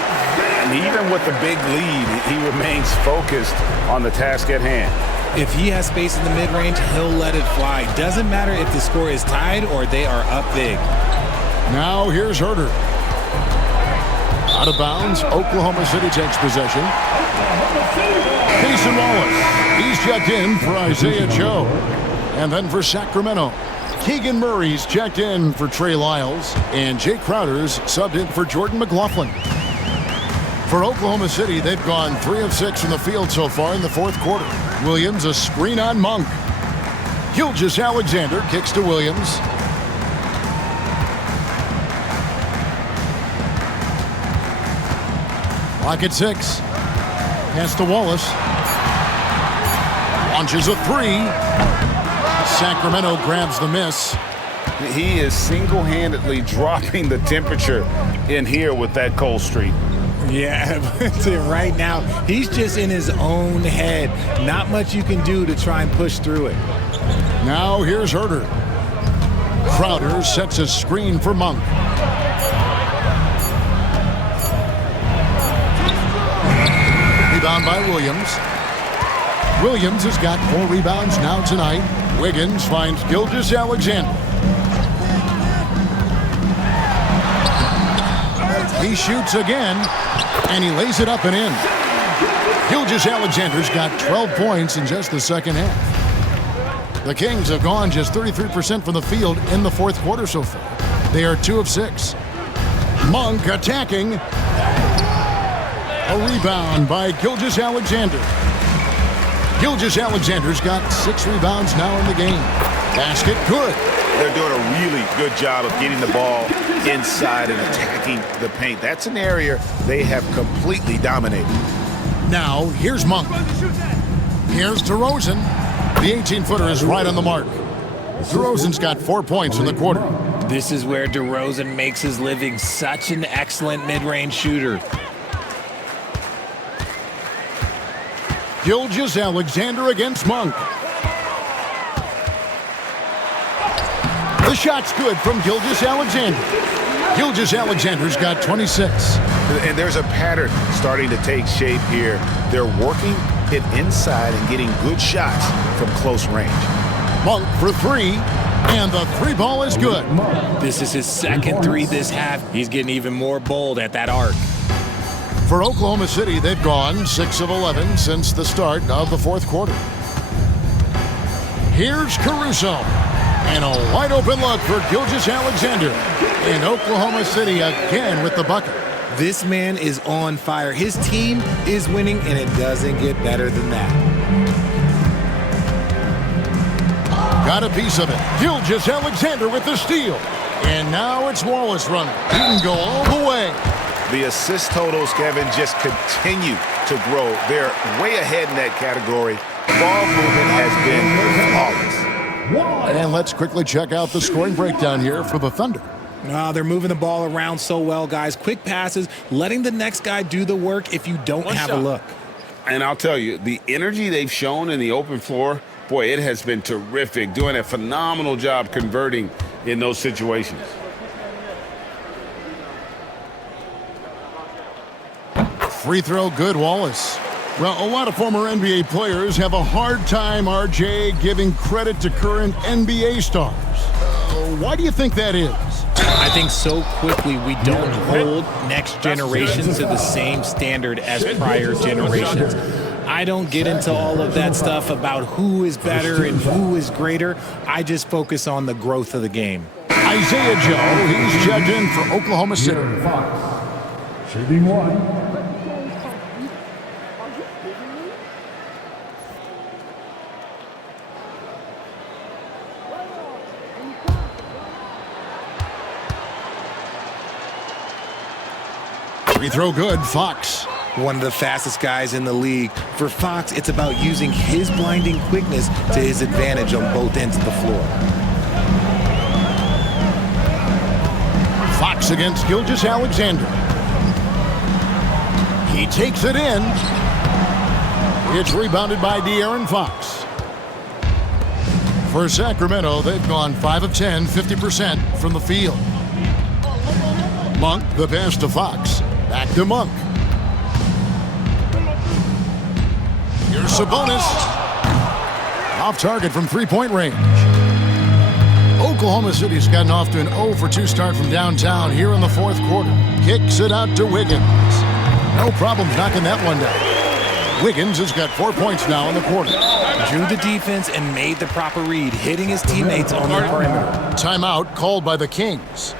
And even with the big lead, he remains focused on the task at hand. If he has space in the mid-range, he'll let it fly. Doesn't matter if the score is tied or they are up big. Now here's Herter. Out of bounds, Oklahoma City takes possession. Mason Wallace, he's checked in for Isaiah Joe. And then for Sacramento, Keegan Murray's checked in for Trey Lyles. And Jay Crowder's subbed in for Jordan McLaughlin. For Oklahoma City, they've gone 3 of 6 from the field so far in the fourth quarter. Williams, a screen on Monk. Gilgeous-Alexander kicks to Williams. Clock at 6. Pass to Wallace. Launches a 3. Sacramento grabs the miss. He is single-handedly dropping the temperature in here with that cold streak. Yeah, right now, he's just in his own head. Not much you can do to try and push through it. Now here's Herter. Crowder sets a screen for Monk. Rebound by Williams. Williams has got 4 rebounds now tonight. Wiggins finds Gilgeous-Alexander. He shoots again, and he lays it up and in. Gilgeous-Alexander's got 12 points in just the second half. The Kings have gone just 33% from the field in the fourth quarter so far. They are 2 of 6. Monk attacking. A rebound by Gilgeous-Alexander. Gilgeous-Alexander's got 6 rebounds now in the game. Basket good. They're doing a really good job of getting the ball inside and attacking the paint. That's an area they have completely dominated. Now, here's Monk. Here's DeRozan. The 18-footer is right on the mark. DeRozan's got 4 points in the quarter. This is where DeRozan makes his living. Such an excellent mid-range shooter. Gilgeous-Alexander against Monk. The shot's good from Gilgeous-Alexander. Gilgeous-Alexander's got 26. And there's a pattern starting to take shape here. They're working it inside and getting good shots from close range. Monk for 3, and the 3 ball is good. This is his second 3 this half. He's getting even more bold at that arc. For Oklahoma City, they've gone 6 of 11 since the start of the fourth quarter. Here's Caruso. And a wide open look for Gilgeous-Alexander. And Oklahoma City again with the bucket. This man is on fire. His team is winning, and it doesn't get better than that. Got a piece of it. Gilgeous-Alexander with the steal. And now it's Wallace running. He can go all the way. The assist totals, Kevin, just continue to grow. They're way ahead in that category. Ball movement has been flawless. And let's quickly check out the scoring breakdown here for the Thunder. They're moving the ball around so well, guys. Quick passes, letting the next guy do the work if you don't have a look. And I'll tell you, the energy they've shown in the open floor, boy, it has been terrific. Doing a phenomenal job converting in those situations. Free throw good, Wallace. Well, a lot of former NBA players have a hard time, RJ, giving credit to current NBA stars. Why do you think that is? I think so quickly we don't hold next generation to the same standard as prior generations. I don't get into all of that stuff about who is better and who is greater. I just focus on the growth of the game. Isaiah Joe, he's checked in for Oklahoma City. Shooting 1. Free throw good, Fox. One of the fastest guys in the league. For Fox, it's about using his blinding quickness to his advantage on both ends of the floor. Fox against Gilgeous-Alexander. He takes it in. It's rebounded by De'Aaron Fox. For Sacramento, they've gone 5 of 10, 50% from the field. Monk, the pass to Fox. Back to Monk. Here's Sabonis. Off target from three-point range. Oklahoma City's gotten off to an 0-for-2 start from downtown here in the fourth quarter. Kicks it out to Wiggins. No problems knocking that one down. Wiggins has got 4 points now in the quarter. Drew the defense and made the proper read, hitting his teammates on the perimeter. Timeout called by the Kings.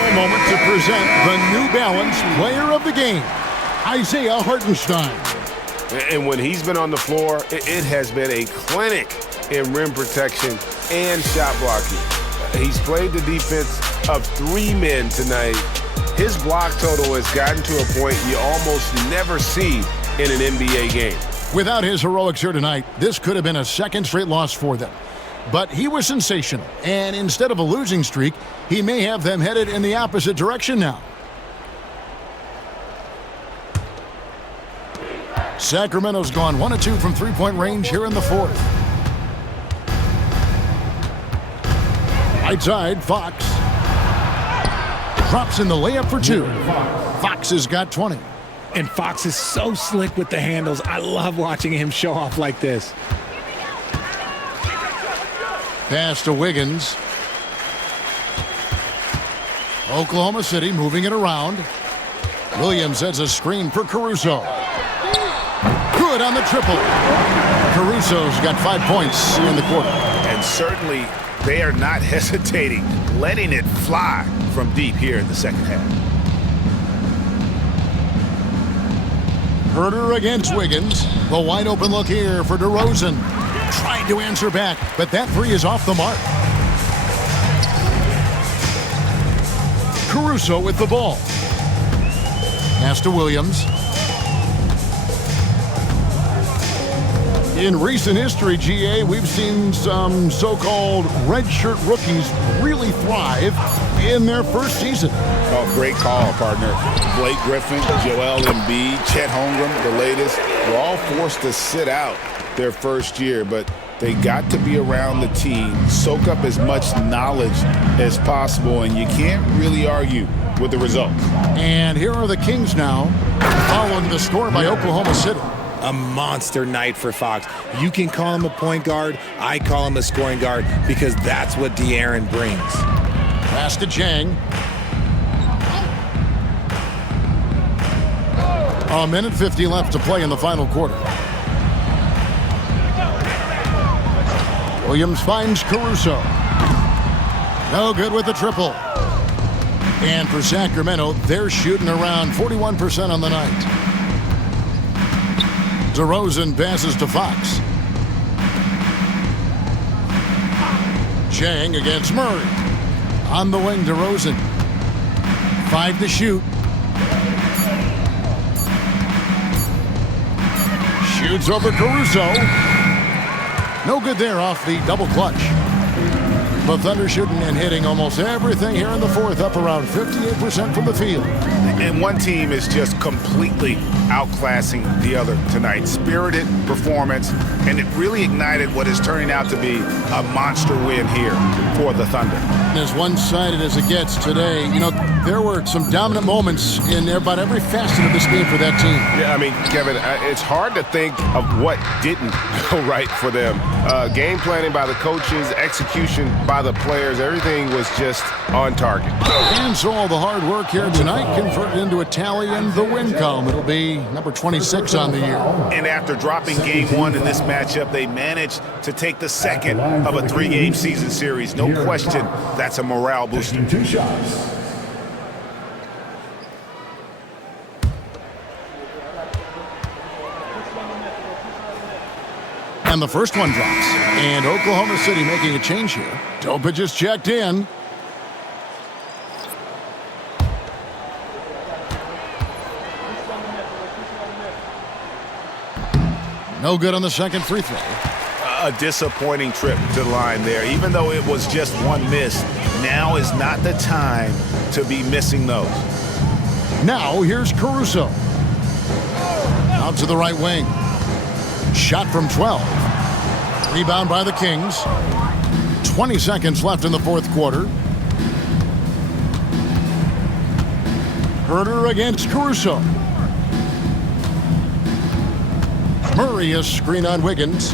Now a moment to present the New Balance Player of the Game, Isaiah Hartenstein. And when he's been on the floor, it has been a clinic in rim protection and shot blocking. He's played the defense of 3 men tonight. His block total has gotten to a point you almost never see in an NBA game. Without his heroics here tonight, this could have been a second straight loss for them. But he was sensational, and instead of a losing streak, he may have them headed in the opposite direction now. Sacramento's gone 1 of 2 from three-point range here in the fourth. Right side, Fox. Drops in the layup for 2. Fox has got 20. And Fox is so slick with the handles. I love watching him show off like this. Pass to Wiggins. Oklahoma City moving it around. Williams has a screen for Caruso. Good on the triple. Caruso's got 5 points in the quarter. And certainly they are not hesitating, letting it fly from deep here in the second half. Herter against Wiggins. The wide open look here for DeRozan. Tried to answer back, but that 3 is off the mark. Caruso with the ball. Pass to Williams. In recent history, GA, we've seen some so-called redshirt rookies really thrive in their first season. Oh, great call, partner. Blake Griffin, Joel Embiid, Chet Holmgren, the latest, were all forced to sit out their first year, but they got to be around the team, soak up as much knowledge as possible, and you can't really argue with the results. And here are the Kings now, following the score by Oklahoma City. A monster night for Fox. You can call him a point guard. I call him a scoring guard because that's what De'Aaron brings. Pass to Chang. A minute 50 left to play in the final quarter. Williams finds Caruso. No good with the triple. And for Sacramento, they're shooting around 41% on the night. DeRozan passes to Fox. Chang against Murray. On the wing, DeRozan. 5 to shoot. Shoots over Caruso. No good there off the double clutch. The Thunder shooting and hitting almost everything here in the fourth, up around 58% from the field. And one team is just completely outclassing the other tonight. Spirited performance, and it really ignited what is turning out to be a monster win here for the Thunder. As one-sided as it gets today, you know, there were some dominant moments in about every facet of this game for that team. Yeah, I mean, Kevin, it's hard to think of what didn't go right for them. Game planning by the coaches, execution by the players, everything was just on target. And so all the hard work here tonight converted into a tally in the win column. It'll be number 26 on the year. And after dropping game 1 in this matchup, they managed to take the second of a 3-game season series. No question, that's a morale booster. 2 shots. And the first one drops. And Oklahoma City making a change here. Topic just checked in. No good on the second free throw. A disappointing trip to the line there. Even though it was just one miss, now is not the time to be missing those. Now here's Caruso. Out to the right wing. Shot from 12. Rebound by the Kings. 20 seconds left in the fourth quarter. Herter against Caruso. Murray is screen on Wiggins.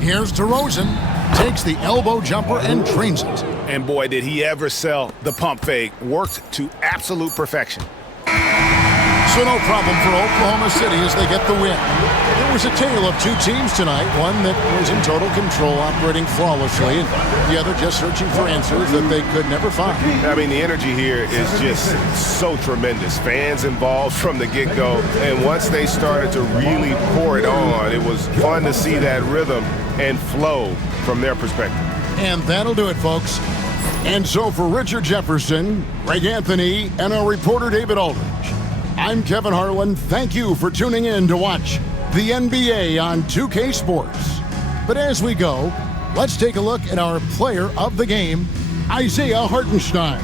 Here's DeRozan. Takes the elbow jumper and drains it. And boy, did he ever sell the pump fake. Worked to absolute perfection. So no problem for Oklahoma City as they get the win. It was a tale of two teams tonight, one that was in total control, operating flawlessly, and the other just searching for answers that they could never find. I mean, the energy here is just so tremendous. Fans involved from the get-go, and once they started to really pour it on, it was fun to see that rhythm and flow from their perspective. And that'll do it, folks. And so for Richard Jefferson, Greg Anthony, and our reporter David Aldridge, I'm Kevin Harlan. Thank you for tuning in to watch the NBA on 2K Sports. But as we go, let's take a look at our player of the game, Isaiah Hartenstein.